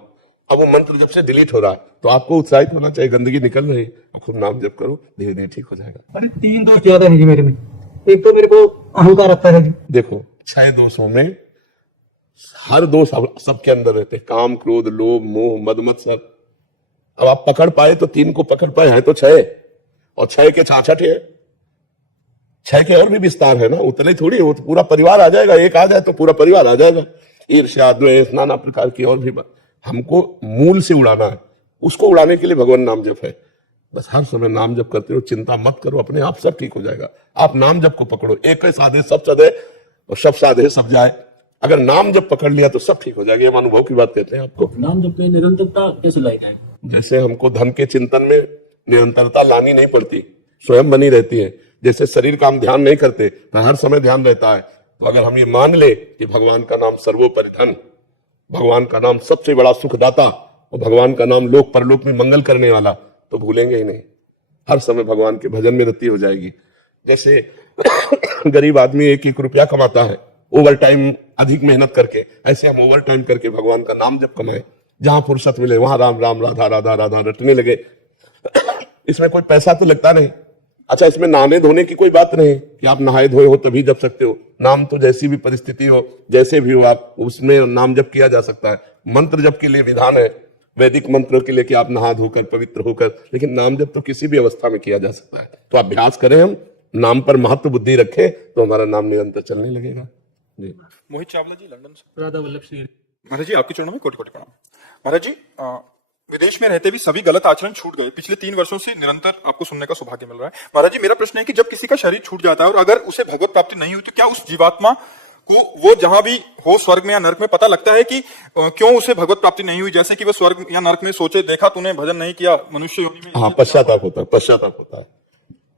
अब वो मंत्र जब से डिलीट हो रहा है तो आपको उत्साहित होना चाहिए, गंदगी निकल रही है, खूब नाम जप करो, धीरे धीरे ठीक हो जाएगा। अरे 3 दोष ज्यादा है जी मेरे में। एक तो मेरे को अहंकार आता है जी। देखो 6 दोषों में हर दोष सबके अंदर रहते हैं, काम, क्रोध, लोभ, मोह, मद मत्सर। अब आप पकड़ पाए तो 3 को पकड़ पाए हैं तो 6, और 6 के 66 है। क्षय के और भी विस्तार है ना, उतने थोड़ी वो तो पूरा परिवार आ जाएगा, एक आ जाए तो पूरा परिवार आ जाएगा। ईर्ष्या, द्वेष, नाना प्रकार की और भी बात हमको मूल से उड़ाना है। उसको उड़ाने के लिए भगवान नाम जप है। बस हर समय नाम जप करते हो, चिंता मत करो, अपने आप सब ठीक हो जाएगा। आप नाम जप को पकड़ो, एक है साधे सब सदे और सब साधे सब जाए। अगर नाम जप पकड़ लिया तो सब ठीक हो जाएगा। ये हम अनुभव की बात कहते हैं आपको। नाम जब के निरंतरता कैसे लाई जाए? जैसे हमको धन के चिंतन में निरंतरता लानी नहीं पड़ती, स्वयं बनी रहती है। जैसे शरीर का हम ध्यान नहीं करते तो हर समय ध्यान रहता है। तो अगर हम ये मान ले कि भगवान का नाम सर्वोपरि धन, भगवान का नाम सबसे बड़ा सुखदाता और भगवान का नाम लोक परलोक में मंगल करने वाला, तो भूलेंगे ही नहीं। हर समय भगवान के भजन में रति हो जाएगी। जैसे गरीब आदमी 1-1 रुपया कमाता है ओवर टाइम अधिक मेहनत करके, ऐसे हम ओवर टाइम करके भगवान का नाम जब कमाए, जहां फुर्सत मिले वहां राम राम राधा राधा राधा रटने लगे। इसमें कोई पैसा तो लगता नहीं। अच्छा, इसमें नहाने धोने की कोई बात नहीं कि आप नहाए धोए हो तभी जप सकते हो। नाम तो जैसी भी परिस्थिति हो, जैसे भी हो, आप उसमें नाम जप किया जा सकता है। मंत्र जप के लिए विधान है, वैदिक मंत्रों के लिए कि आप नहा धोकर पवित्र होकर, लेकिन नाम जप तो किसी भी अवस्था में किया जा सकता है। तो अभ्यास करें, हम नाम पर महत्व बुद्धि रखें तो हमारा नाम निरंतर चलने लगेगा। जी। मोहित चावला जी, लंदन से। राधा वल्लभ श्री महाराज जी, आपके चरणों में कोटि कोटि प्रणाम। महाराज जी, विदेश में रहते भी सभी गलत आचरण छूट गए। पिछले 3 वर्षों से निरंतर आपको सुनने का सौभाग्य मिल रहा है। महाराज जी, मेरा प्रश्न है कि जब किसी का शरीर छूट जाता है और अगर उसे भगवत प्राप्ति नहीं हुई, तो क्या उस जीवात्मा को वो जहां भी हो, स्वर्ग में या नरक में, पता लगता है कि क्यों उसे भगवत प्राप्ति नहीं हुई? जैसे कि वह स्वर्ग या नरक में सोचे, देखा तूने भजन नहीं किया मनुष्य योनि में। हाँ, पश्चाताप होता है, पश्चाताप होता है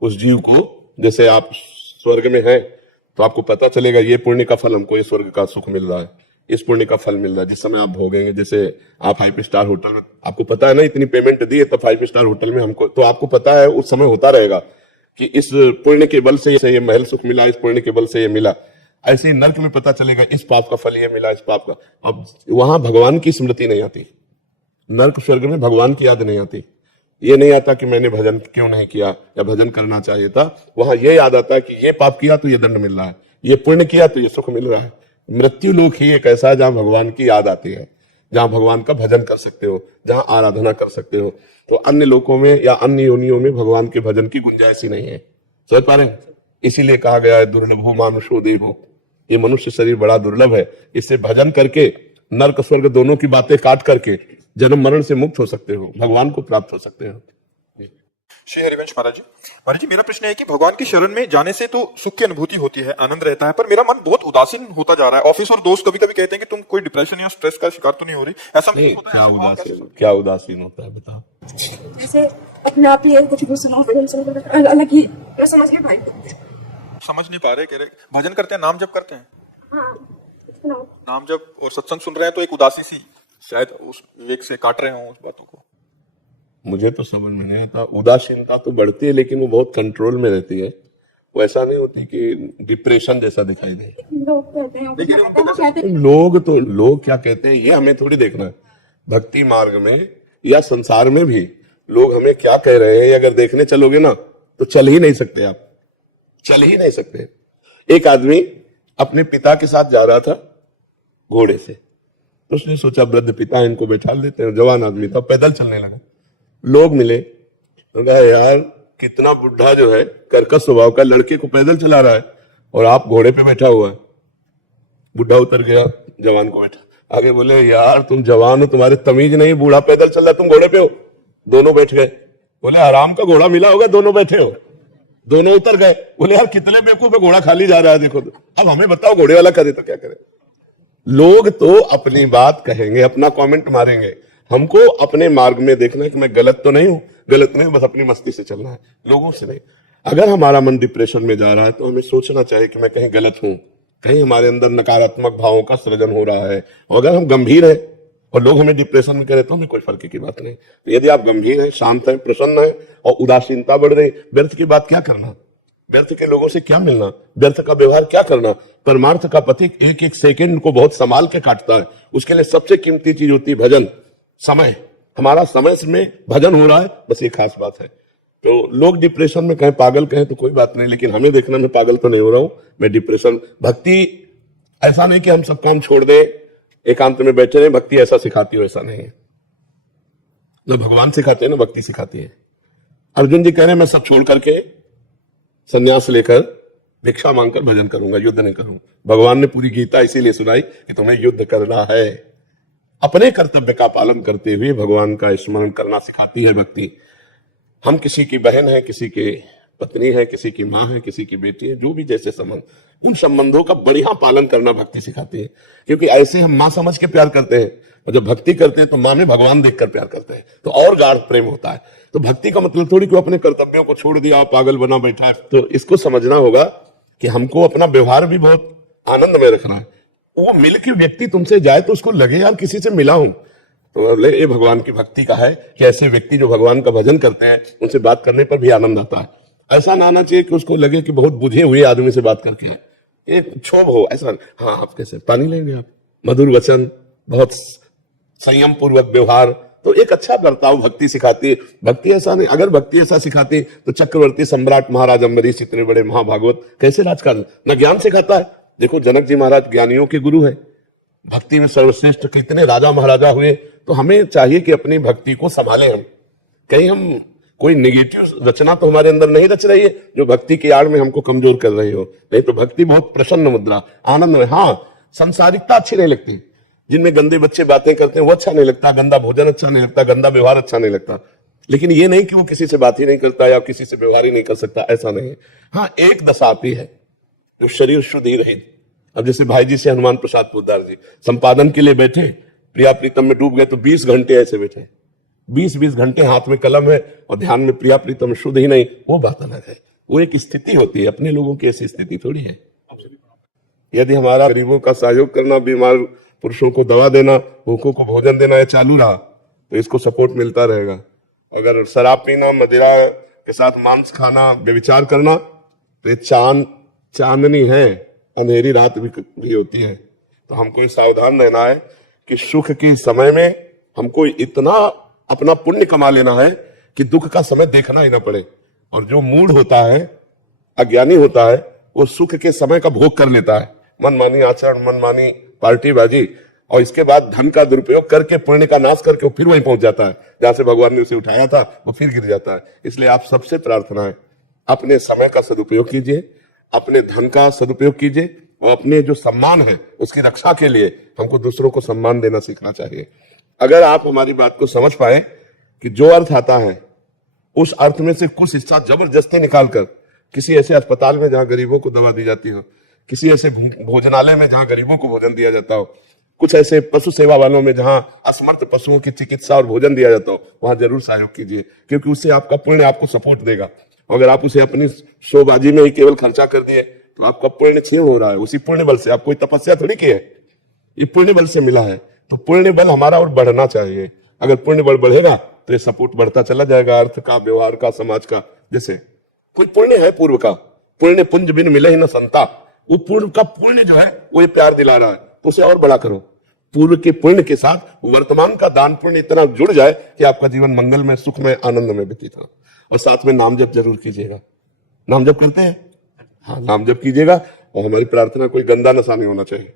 उस जीव को। जैसे आप स्वर्ग में हैं तो आपको पता चलेगा ये पुण्य का फल हमको, ये स्वर्ग का सुख मिल रहा है, इस पुण्य का फल मिल रहा है जिस समय आप भोगेंगे। जैसे आप 5 स्टार होटल में, आपको पता है ना इतनी पेमेंट दी है तो 5 स्टार होटल में हमको, तो आपको पता है उस समय होता रहेगा कि इस पुण्य के बल से ये महल सुख मिला, इस पुण्य के बल से ये मिला। ऐसे ही नर्क में पता चलेगा इस पाप का फल ये मिला, इस पाप का। अब वहां भगवान की स्मृति नहीं आती, नर्क स्वर्ग में भगवान की याद नहीं आती। ये नहीं आता कि मैंने भजन क्यों नहीं किया या भजन करना चाहिए था। वहां ये याद आता है कि ये पाप किया तो ये दंड मिल रहा है, ये पुण्य किया तो ये सुख मिल रहा है। मृत्यु लोक ही एक ऐसा जहां भगवान की याद आती है, जहां भगवान का भजन कर सकते हो, जहां आराधना कर सकते हो। तो अन्य लोकों में या अन्य योनियों में भगवान के भजन की गुंजाइश ही नहीं है। समझ पा रहे हैं? इसीलिए कहा गया है दुर्लभो मानुषो देवो, ये मनुष्य शरीर बड़ा दुर्लभ है। इससे भजन करके नर्क स्वर्ग दोनों की बातें काट करके जन्म मरण से मुक्त हो सकते हो, भगवान को प्राप्त हो सकते हो। श्री हरिवंश महाराज जी, महाराज जी, मेरा प्रश्न है कि भगवान की शरण में जाने से तो सुख की अनुभूति होती है, आनंद रहता है, पर मेरा मन बहुत उदासीन होता जा रहा है। ऑफिस और दोस्त कभी कभी कहते हैं कि तुम कोई डिप्रेशन या स्ट्रेस का शिकार तो नहीं हो रही, ऐसा नहीं, होता क्या है? उदासीन, क्या उदासीन होता है बताओ? जैसे अपने आप ही कुछ भी सुनाओ, भजन सुनो, अलग ही मैं समझ नहीं पाई। समझ नहीं पा रहे, कह रहे भजन करते हैं, नाम जप करते हैं, हाँ सुनाओ। नाम जप और सत्संग सुन रहे हैं, तो एक उदासी सी शायद उस विवेक से काट रहे हो उस बातों को। मुझे तो समझ में नहीं आता। उदासीनता तो बढ़ती है लेकिन वो बहुत कंट्रोल में रहती है, वो ऐसा नहीं होती कि डिप्रेशन जैसा दिखाई दे। लोग कहते हैं, लेकिन उनको वो कहते हैं लोग क्या कहते हैं ये हमें थोड़ी देखना है। भक्ति मार्ग में या संसार में भी लोग हमें क्या कह रहे हैं, अगर देखने चलोगे ना तो चल ही नहीं सकते, आप चल ही नहीं सकते। एक आदमी अपने पिता के साथ जा रहा था घोड़े से, तो उसने सोचा वृद्ध पिता इनको बैठा लेते हैं, जवान आदमी था, पैदल चलने लगा। लोग मिले तो कहा यार कितना बुढ़ा जो है कर्कश स्वभाव का, लड़के को पैदल चला रहा है और आप घोड़े पे बैठा हुआ है। बुढ़ा उतर गया, जवान को बैठा। आगे बोले यार तुम जवान हो, तुम्हारे तमीज नहीं, बूढ़ा पैदल चल रहा, तुम घोड़े पे हो। दोनों बैठ गए। बोले आराम का घोड़ा मिला होगा, दोनों बैठे हो। दोनों उतर गए। बोले यार कितने बेवकूफ है, घोड़ा खाली जा रहा है देखो। अब हमें बताओ घोड़े वाला करे तो क्या करे। लोग तो अपनी बात कहेंगे, अपना कमेंट मारेंगे, हमको अपने मार्ग में देखना है कि मैं गलत तो नहीं हूं, गलत नहीं, बस अपनी मस्ती से चलना है, लोगों से नहीं। अगर हमारा मन डिप्रेशन में जा रहा है तो हमें सोचना चाहिए कि मैं कहीं गलत हूं, कहीं हमारे अंदर नकारात्मक भावों का सृजन हो रहा है। और अगर हम गंभीर हैं और लोग हमें डिप्रेशन में कह तो हमें कोई फर्क की बात नहीं। तो यदि आप गंभीर हैं, शांत हैं, प्रसन्न हैं और उदासीनता बढ़ रही, व्यर्थ की बात क्या करना, व्यर्थ के लोगों से क्या मिलना, व्यर्थ का व्यवहार क्या करना। परमार्थ का पथिक एक एक सेकंड को बहुत संभाल के काटता है। उसके लिए सबसे कीमती चीज होती है भजन, समय। हमारा समय में भजन हो रहा है, बस ये खास बात है। तो लोग डिप्रेशन में कहें, पागल कहें तो कोई बात नहीं, लेकिन हमें देखना मैं पागल तो नहीं हो रहा हूं, मैं डिप्रेशन। भक्ति ऐसा नहीं कि हम सब काम छोड़ दें, एकांत में बैठे रहे, भक्ति ऐसा सिखाती हो, ऐसा नहीं है। जो भगवान सिखाते हैं ना, भक्ति सिखाती है। अर्जुन जी कह रहे हैं मैं सब छोड़ करके संन्यास लेकर भिक्षा मांगकर भजन करूंगा, युद्ध नहीं करूंगा। भगवान ने पूरी गीता इसीलिए सुनाई कि तुम्हें युद्ध करना है। अपने कर्तव्य का पालन करते हुए भगवान का स्मरण करना सिखाती है भक्ति। हम किसी की बहन है, किसी की पत्नी है, किसी की माँ है, किसी की बेटी है, जो भी जैसे संबंध, उन संबंधों का बढ़िया पालन करना भक्ति सिखाती है। क्योंकि ऐसे हम माँ समझ के प्यार करते हैं, और जब भक्ति करते हैं तो माँ में भगवान देखकर प्यार करते हैं, तो और गाढ़ प्रेम होता है। तो भक्ति का मतलब थोड़ी कि अपने कर्तव्यों को छोड़ दिया, पागल बना बैठा है। तो इसको समझना होगा कि हमको अपना व्यवहार भी बहुत आनंद में रखना है। वो मिल के व्यक्ति तुमसे जाए तो उसको लगे यार किसी से मिला हूं। तो ये भगवान की भक्ति का है कि ऐसे व्यक्ति जो भगवान का भजन करते हैं उनसे बात करने पर भी आनंद आता है। ऐसा ना आना चाहिए कि उसको लगे कि बहुत बुझे हुए आदमी से बात करके एक क्षोभ हो, ऐसा। हाँ, आप कैसे पानी लेंगे, आप मधुर वचन, बहुत संयम पूर्वक व्यवहार, तो एक अच्छा बर्ताव भक्ति सिखाती है। भक्ति ऐसा नहीं, अगर भक्ति ऐसा सिखाती तो चक्रवर्ती सम्राट महाराज अम्बरीश इतने बड़े महाभागवत कैसे राजकारण, न ज्ञान सिखाता है। देखो जनक जी महाराज ज्ञानियों के गुरु है, भक्ति में सर्वश्रेष्ठ कितने राजा महाराजा हुए। तो हमें चाहिए कि अपनी भक्ति को संभालें। हम कहीं हम कोई निगेटिव रचना तो हमारे अंदर नहीं रच रही है जो भक्ति की आड़ में हमको कमजोर कर रही हो। नहीं तो भक्ति बहुत प्रसन्न मुद्रा, आनंद में। हाँ, संसारिकता अच्छी नहीं लगती, जिनमें गंदे बच्चे बातें करते हैं वो अच्छा नहीं लगता, गंदा भोजन अच्छा नहीं लगता, गंदा व्यवहार अच्छा नहीं लगता। लेकिन ये नहीं कि वो किसी से बात ही नहीं करता या किसी से व्यवहार ही नहीं कर सकता, ऐसा नहीं है। हाँ, एक दशा आती है जो शरीर शुद्ध ही रहे। अब जैसे भाई जी से हनुमान प्रसाद पोद्दार जी संपादन के लिए बैठे, प्रिया प्रीतम में डूब गए तो 20 घंटे ऐसे बैठे, 20-20 घंटे हाथ में कलम है और ध्यान में प्रिया प्रीतम शुद्ध ही नहीं, वो बात अलग है। वो एक स्थिति होती है, अपने लोगों की ऐसी स्थिति थोड़ी है। यदि हमारा गरीबों का सहयोग करना, बीमार पुरुषों को दवा देना, भूखों को भोजन देना ये चालू रहा तो इसको सपोर्ट मिलता रहेगा। अगर शराब पीना, मदिरा के साथ मांस खाना, व्यभिचार करना, तो ये चांदनी है, अंधेरी रात भी होती है। तो हमको ये सावधान रहना है कि सुख के समय में हमको इतना अपना पुण्य कमा लेना है कि दुख का समय देखना ही ना पड़े। और जो मूढ़ होता है, अज्ञानी होता है, वो सुख के समय का भोग कर लेता है, मनमानी आचरण, मनमानी पार्टीबाजी, और इसके बाद धन का दुरुपयोग करके, पुण्य का नाश करके वो फिर वहीं पहुंच जाता है जहां से भगवान ने उसे उठाया था, वो फिर गिर जाता है। इसलिए आप सबसे प्रार्थना है, अपने समय का सदुपयोग कीजिए, अपने धन का सदुपयोग कीजिए, और अपने जो सम्मान है उसकी रक्षा के लिए हमको दूसरों को सम्मान देना सीखना चाहिए। अगर आप हमारी बात को समझ पाए कि जो अर्थ आता है उस अर्थ में से कुछ हिस्सा जबरदस्ती निकालकर किसी ऐसे अस्पताल में जहां गरीबों को दवा दी जाती हो, किसी ऐसे भोजनालय में जहां गरीबों को भोजन दिया जाता हो, कुछ ऐसे पशु सेवा वालों में जहां असमर्थ पशुओं की चिकित्सा और भोजन दिया जाता हो, वहां जरूर सहयोग कीजिए, क्योंकि उससे आपका पुण्य आपको सपोर्ट देगा। अगर आप उसे अपनी शोबाजी में ही केवल खर्चा कर दिए तो आपका पुण्य क्षीण हो रहा है। उसी पुण्य बल से, आप कोई तपस्या थोड़ी की है, ये पुण्य बल से मिला है। तो पुण्य बल हमारा और बढ़ना चाहिए। अगर पुण्य बल बढ़ेगा तो ये सपोर्ट बढ़ता चला जाएगा, अर्थ का, व्यवहार का, समाज का। जैसे कोई पुण्य है पूर्व का, पुण्य पुंज बिन मिले ही न संता, वो पूर्व का पुण्य जो है वो ये प्यार दिला रहा है, तो उसे और बड़ा करो। पूर्व के पुण्य के साथ वर्तमान का दान पुण्य इतना जुड़ जाए कि आपका जीवन मंगल में, सुख में, आनंद में व्यतीत हो। और साथ में नाम जप जरूर कीजिएगा। नाम जप करते हैं? हाँ, नाम जप कीजिएगा। और हमारी प्रार्थना, कोई गंदा नशा नहीं होना चाहिए।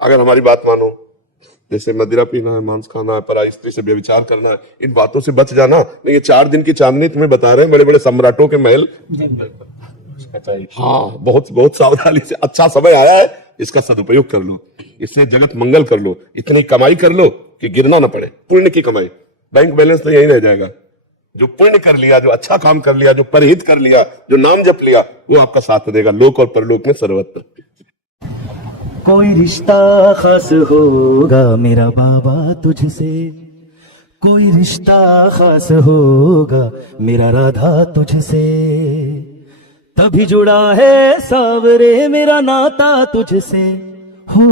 अगर हमारी बात मानो, जैसे मदिरा पीना है, मांस खाना है, पराई स्त्री से व्यभिचार करना है, इन बातों से बच जाना। नहीं, ये 4 दिन की चांदनी तुम्हें बता रहे हैं, बड़े बड़े सम्राटों के महल। हाँ, बहुत बहुत सावधानी से। अच्छा समय आया है, इसका सदुपयोग कर लो, इससे जगत मंगल कर लो, इतनी कमाई कर लो कि गिरना ना पड़े। पुण्य की कमाई, बैंक बैलेंस तो यही रह जाएगा। जो पुण्य कर लिया, जो अच्छा काम कर लिया, जो परहित कर लिया, जो नाम जप लिया, वो आपका साथ देगा लोक और परलोक में सर्वत्र। कोई रिश्ता खास होगा मेरा बाबा तुझसे, कोई रिश्ता खास होगा मेरा राधा तुझसे, तभी जुड़ा है सावरे मेरा नाता तुझसे हो।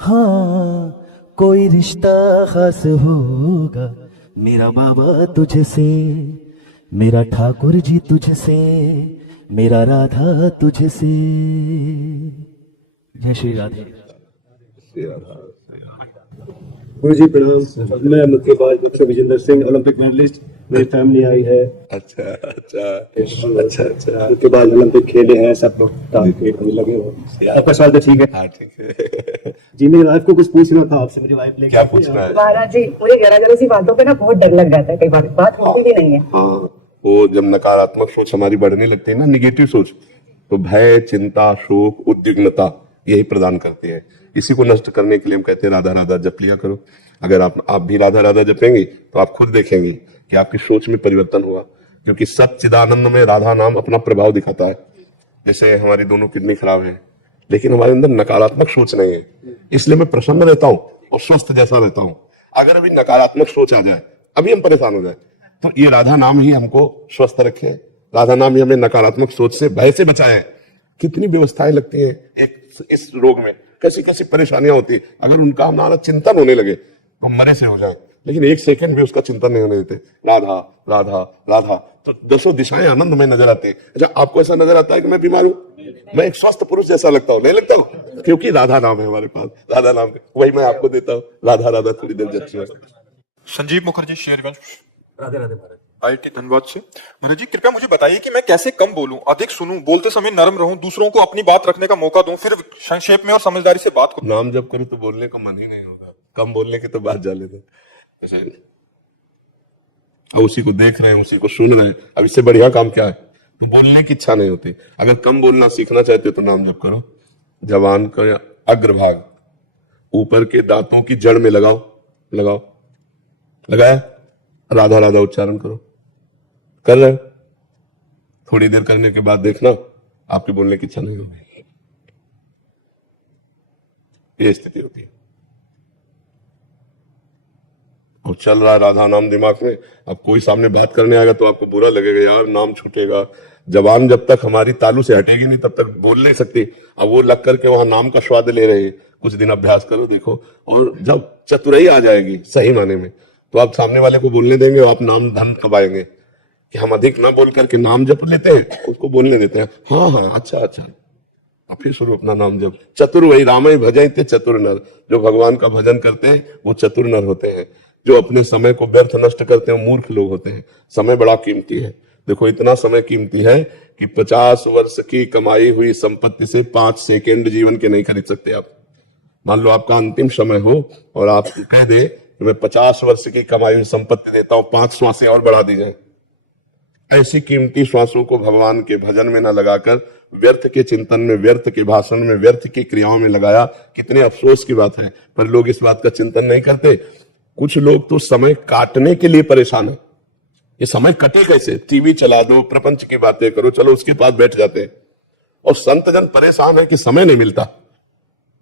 हाँ, कोई रिश्ता खास होगा मेरा बाबा तुझसे, मेरा ठाकुर जी तुझसे, मेरा राधा तुझसे। जय श्री राधे। गुरु जी प्रणाम। मैं मुक्केबाज doctor Vijender Singh, Olympic medallist. मेरी फैमिली आई है। अच्छा। मुक्केबाज ओलंपिक खेले हैं सब लोग, लगे हुए। आपका सवाल तो ठीक है? हाँ, ठीक है। जी, मेरी वाइफ को कुछ पूछना था आपसे। मेरी वाइफ ने क्या पूछना है? महाराज जी, मुझे जरा सी बातों पे ना बहुत डर लग जाता है, कई बार बात होती भी नहीं है। हाँ, वो जब नकारात्मक सोच हमारी बढ़ने लगती है ना, निगेटिव सोच, तो भय, चिंता, शोक, उद्विग्नता यही प्रदान करती है। इसी को नष्ट करने के लिए हम कहते हैं राधा राधा जप लिया करो। अगर आप भी राधा राधा जपेंगे तो आप खुद देखेंगे कि आपकी सोच में परिवर्तन हुआ, क्योंकि सच्चिदानंद में राधा नाम अपना प्रभाव दिखाता है। जैसे हमारी दोनों किडनी खराब है, लेकिन हमारे अंदर नकारात्मक सोच नहीं है, इसलिए मैं प्रसन्न रहता हूँ और स्वस्थ जैसा रहता हूँ। अगर अभी नकारात्मक सोच आ जाए, अभी हम परेशान हो जाए, तो ये राधा नाम ही हमको स्वस्थ रखे, राधा नाम ही हमें नकारात्मक सोच से, भय से बचाए। कितनी व्यवस्थाएं लगती है एक इस रोग में, कैसी कैसी परेशानियां होती है। अगर उनका हमारा चिंतन होने लगे तो मरे से हो जाए, लेकिन एक सेकंड भी उसका चिंतन नहीं होने देते। राधा राधा राधा, तो दसों दिशाएं आनंद में नजर आते हैं। अच्छा, आपको ऐसा नजर आता है कि मैं बीमार हूं, मैं एक स्वस्थ पुरुष जैसा लगता हूं? नहीं लगता हूं, क्योंकि राधा नाम है हमारे पास। राधा नाम वही मैं आपको देता हूँ, राधा राधा थोड़ी देर जब। संजीव मुखर्जी, शेरगंज, राधे राधे महाराज। IIT धनबाद से। महाराज जी, कृपया मुझे बताइए कि मैं कैसे कम बोलूं, अधिक सुनूं, बोलते समय नरम रहूं, दूसरों को अपनी बात रखने का मौका दूं, फिर संक्षेप में और समझदारी से बात करूं। नाम जब करूं तो बोलने का मन ही नहीं होगा, कम बोलने की तो बात जाने दो। जैसे अब उसी को देख रहे हैं, उसी को सुन रहे हैं, अब इससे बढ़िया काम क्या है? बोलने की इच्छा नहीं होती। अगर कम बोलना सीखना चाहते हो तो नाम जप करो, जबान का अग्रभाग ऊपर के दांतों की जड़ में लगाओ, लगाओ, लगाया, राधा राधा उच्चारण करो। कर रहे हो, थोड़ी देर करने के बाद देखना आपके बोलने की इच्छा नहीं होगी। ये स्थिति होती है। और चल रहा है राधा नाम दिमाग में, अब कोई सामने बात करने आएगा तो आपको बुरा लगेगा, यार नाम छूटेगा। जबान जब तक हमारी तालू से हटेगी नहीं तब तक बोल नहीं सकती। अब वो लग करके वहां नाम का स्वाद ले रहे हैं। कुछ दिन अभ्यास करो, देखो, और जब चतुराई आ जाएगी सही माने में, तो आप सामने वाले को बोलने देंगे और आप नाम धन कमाएंगे। कि हम अधिक ना बोल करके नाम जप लेते हैं, उसको बोलने देते हैं, हाँ हाँ अच्छा अच्छा, अब फिर शुरू अपना नाम जप। चतुर वही रामय भजय थे चतुर नर, जो भगवान का भजन करते हैं वो चतुर नर होते हैं। जो अपने समय को व्यर्थ नष्ट करते हैं मूर्ख लोग होते हैं। समय बड़ा कीमती है। देखो, इतना समय कीमती है कि 50 वर्ष की कमाई हुई संपत्ति से 5 सेकेंड जीवन के नहीं खरीद सकते आप। मान लो आपका अंतिम समय हो और आप कह दे कि मैं 50 वर्ष की कमाई हुई संपत्ति देता हूं, 5 श्वासें और बढ़ा दी जाए। ऐसी कीमती श्वासों को भगवान के भजन में न लगाकर व्यर्थ के चिंतन में, व्यर्थ के भाषण में, व्यर्थ की क्रियाओं में लगाया, कितने अफसोस की बात है। पर लोग इस बात का चिंतन नहीं करते। कुछ लोग तो समय काटने के लिए परेशान है, ये समय कटे कैसे, टीवी चला दो, प्रपंच की बातें करो, चलो उसके पास बैठ जाते हैं। और संत जन परेशान है कि समय नहीं मिलता।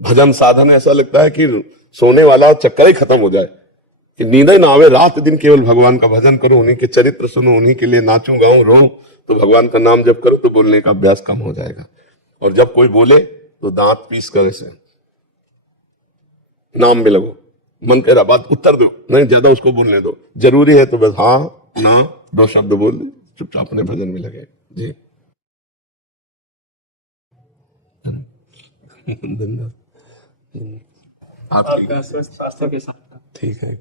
भजन साधन ऐसा लगता है कि सोने वाला चक्कर ही खत्म हो जाए, कि नींद ना आवे, रात दिन केवल भगवान का भजन करो, उन्हीं के चरित्र सुनो, उन्हीं के लिए नाचूं गाऊं रो, तो भगवान का नाम जप करो तो बोलने का अभ्यास कम हो जाएगा। और जब कोई बोले तो दांत पीस कर ऐसे नाम में लगो, मन कह रहा बात उत्तर दो, नहीं ज्यादा उसको बोलने दो, जरूरी है तो बस हाँ ना 2 शब्द बोल दो, चुपचाप अपने भजन में लगे। जी धन्यवाद। आपका स्वास्थ्य के साथ ठीक है।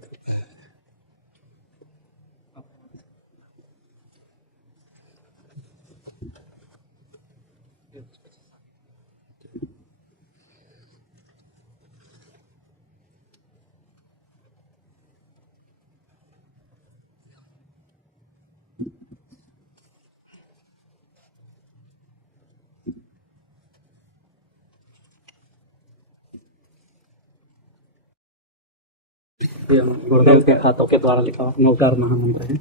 गुरुदेव के हाथों के द्वारा लिखा हुआ नवकार महामंत्र है।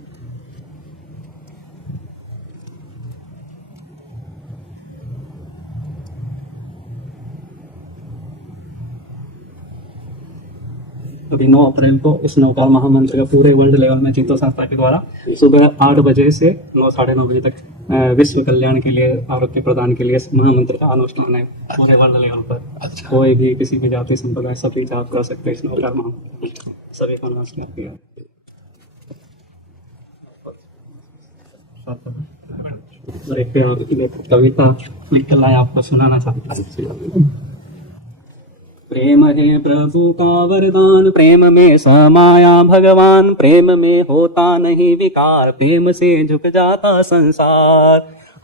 अभी 9 अप्रैल को इस नवकार महामंत्र का पूरे वर्ल्ड लेवल में जीतो संस्था के द्वारा सुबह 8 बजे से 9 साढ़े 9 बजे तक विश्व कल्याण के लिए, आरोग्य प्रदान के लिए इस महामंत्र का अनुष्ठान है पूरे वर्ल्ड लेवल पर। कोई भी किसी भी जाति संप्रदाय सभी जाप कर सकते हैं इस नवकार महामंत्र, सभी का नमस्कार किया। और एक कविता लिख कर लाए, आपको सुनाना चाहता हूँ। प्रेम है प्रभु का वरदान, प्रेम में समाया भगवान, प्रेम में होता नहीं विकार, प्रेम से झुक जाता संसार,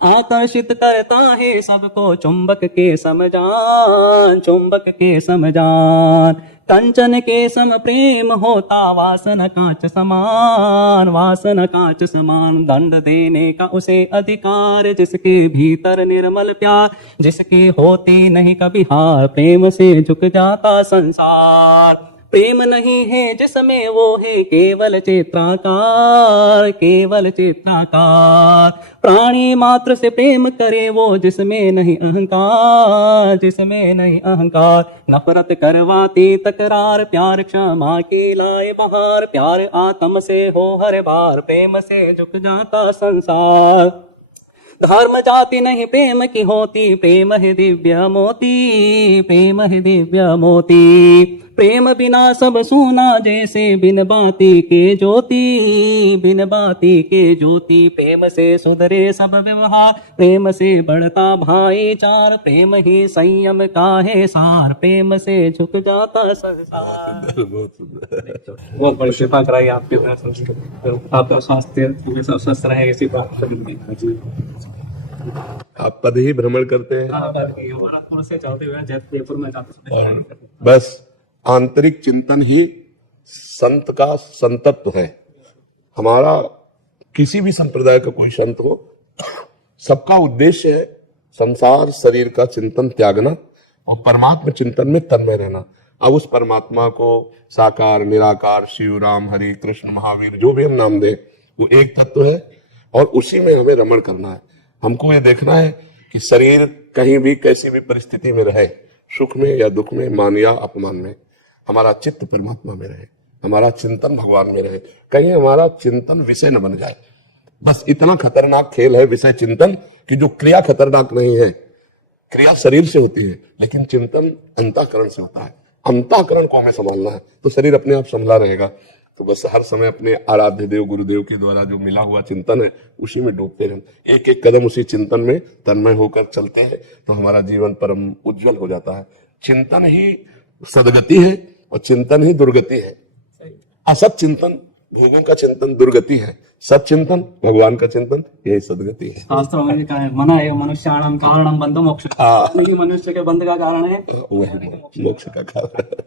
आकर्षित करता है सबको चुंबक के समजान, चुंबक के समजान। कंचन के सम प्रेम होता वासन कांच समान, वासन कांच समान। दंड देने का उसे अधिकार, जिसके भीतर निर्मल प्यार, जिसकी होती नहीं कभी हार, प्रेम से झुक जाता संसार। प्रेम नहीं है जिसमें वो है केवल चित्राकार, केवल चित्राकार। प्राणी मात्र से प्रेम करे वो, जिसमें नहीं अहंकार, जिसमें नहीं अहंकार। नफरत करवाती तकरार, प्यार क्षमा के लाए बहार। प्यार आत्म से हो हर बार, प्रेम से झुक जाता संसार। धर्म जाति नहीं प्रेम की होती, प्रेम है दिव्य मोती, प्रेम है दिव्य मोती। प्रेम बिना सब सूना जैसे बिन बाती के ज्योति, बिन बाती के ज्योति। प्रेम से सुधरे सब व्यवहार, प्रेम से बढ़ता भाईचार। प्रेम ही संयम का है सार, प्रेम से झुक जाता संसार। बहुत सुंदर। बहुत बड़ी कृपा कराई आपके आपका स्वास्थ्य सब स्वस्थ रहे, इसी बात आप पद ही भ्रमण करते हैं, गोरखपुर से चलते हुए जयपुर में जाते हैं। बस आंतरिक चिंतन ही संत का संतत्व है। हमारा किसी भी संप्रदाय का कोई संत हो, सबका उद्देश्य है संसार शरीर का चिंतन त्यागना और परमात्मा चिंतन में तन्मय रहना। अब उस परमात्मा को साकार, निराकार, शिव, राम, हरि, कृष्ण, महावीर, जो भी हम नाम दें, वो एक तत्व है और उसी में हमें रमण करना है। हमको ये देखना है कि शरीर कहीं भी कैसी भी परिस्थिति में रहे, सुख में या दुख में, मान या अपमान में, हमारा चित्त परमात्मा में रहे, हमारा चिंतन भगवान में रहे। कहीं हमारा चिंतन विषय न बन जाए। बस इतना खतरनाक खेल है विषय चिंतन कि जो क्रिया खतरनाक नहीं है। क्रिया शरीर से होती है, लेकिन चिंतन अंतःकरण से होता है। अंतःकरण को हमें संभालना है तो शरीर अपने आप संभला रहेगा। तो बस हर समय अपने आराध्य देव गुरुदेव के द्वारा जो मिला हुआ चिंतन है उसी में डूबते रहें। एक एक कदम उसी चिंतन में तन्मय होकर चलते हैं तो हमारा जीवन परम उज्जवल हो जाता है। चिंतन ही सदगति है और चिंतन ही दुर्गति है। असत चिंतन भोगों का चिंतन दुर्गति है, सत चिंतन भगवान का चिंतन यही सदगति है। शास्त्रों में लिखा है मना एवं मनुष्याणाम कारणम बंधो मोक्ष। मनुष्य के बंध का कारण है वही मोक्ष का कारण।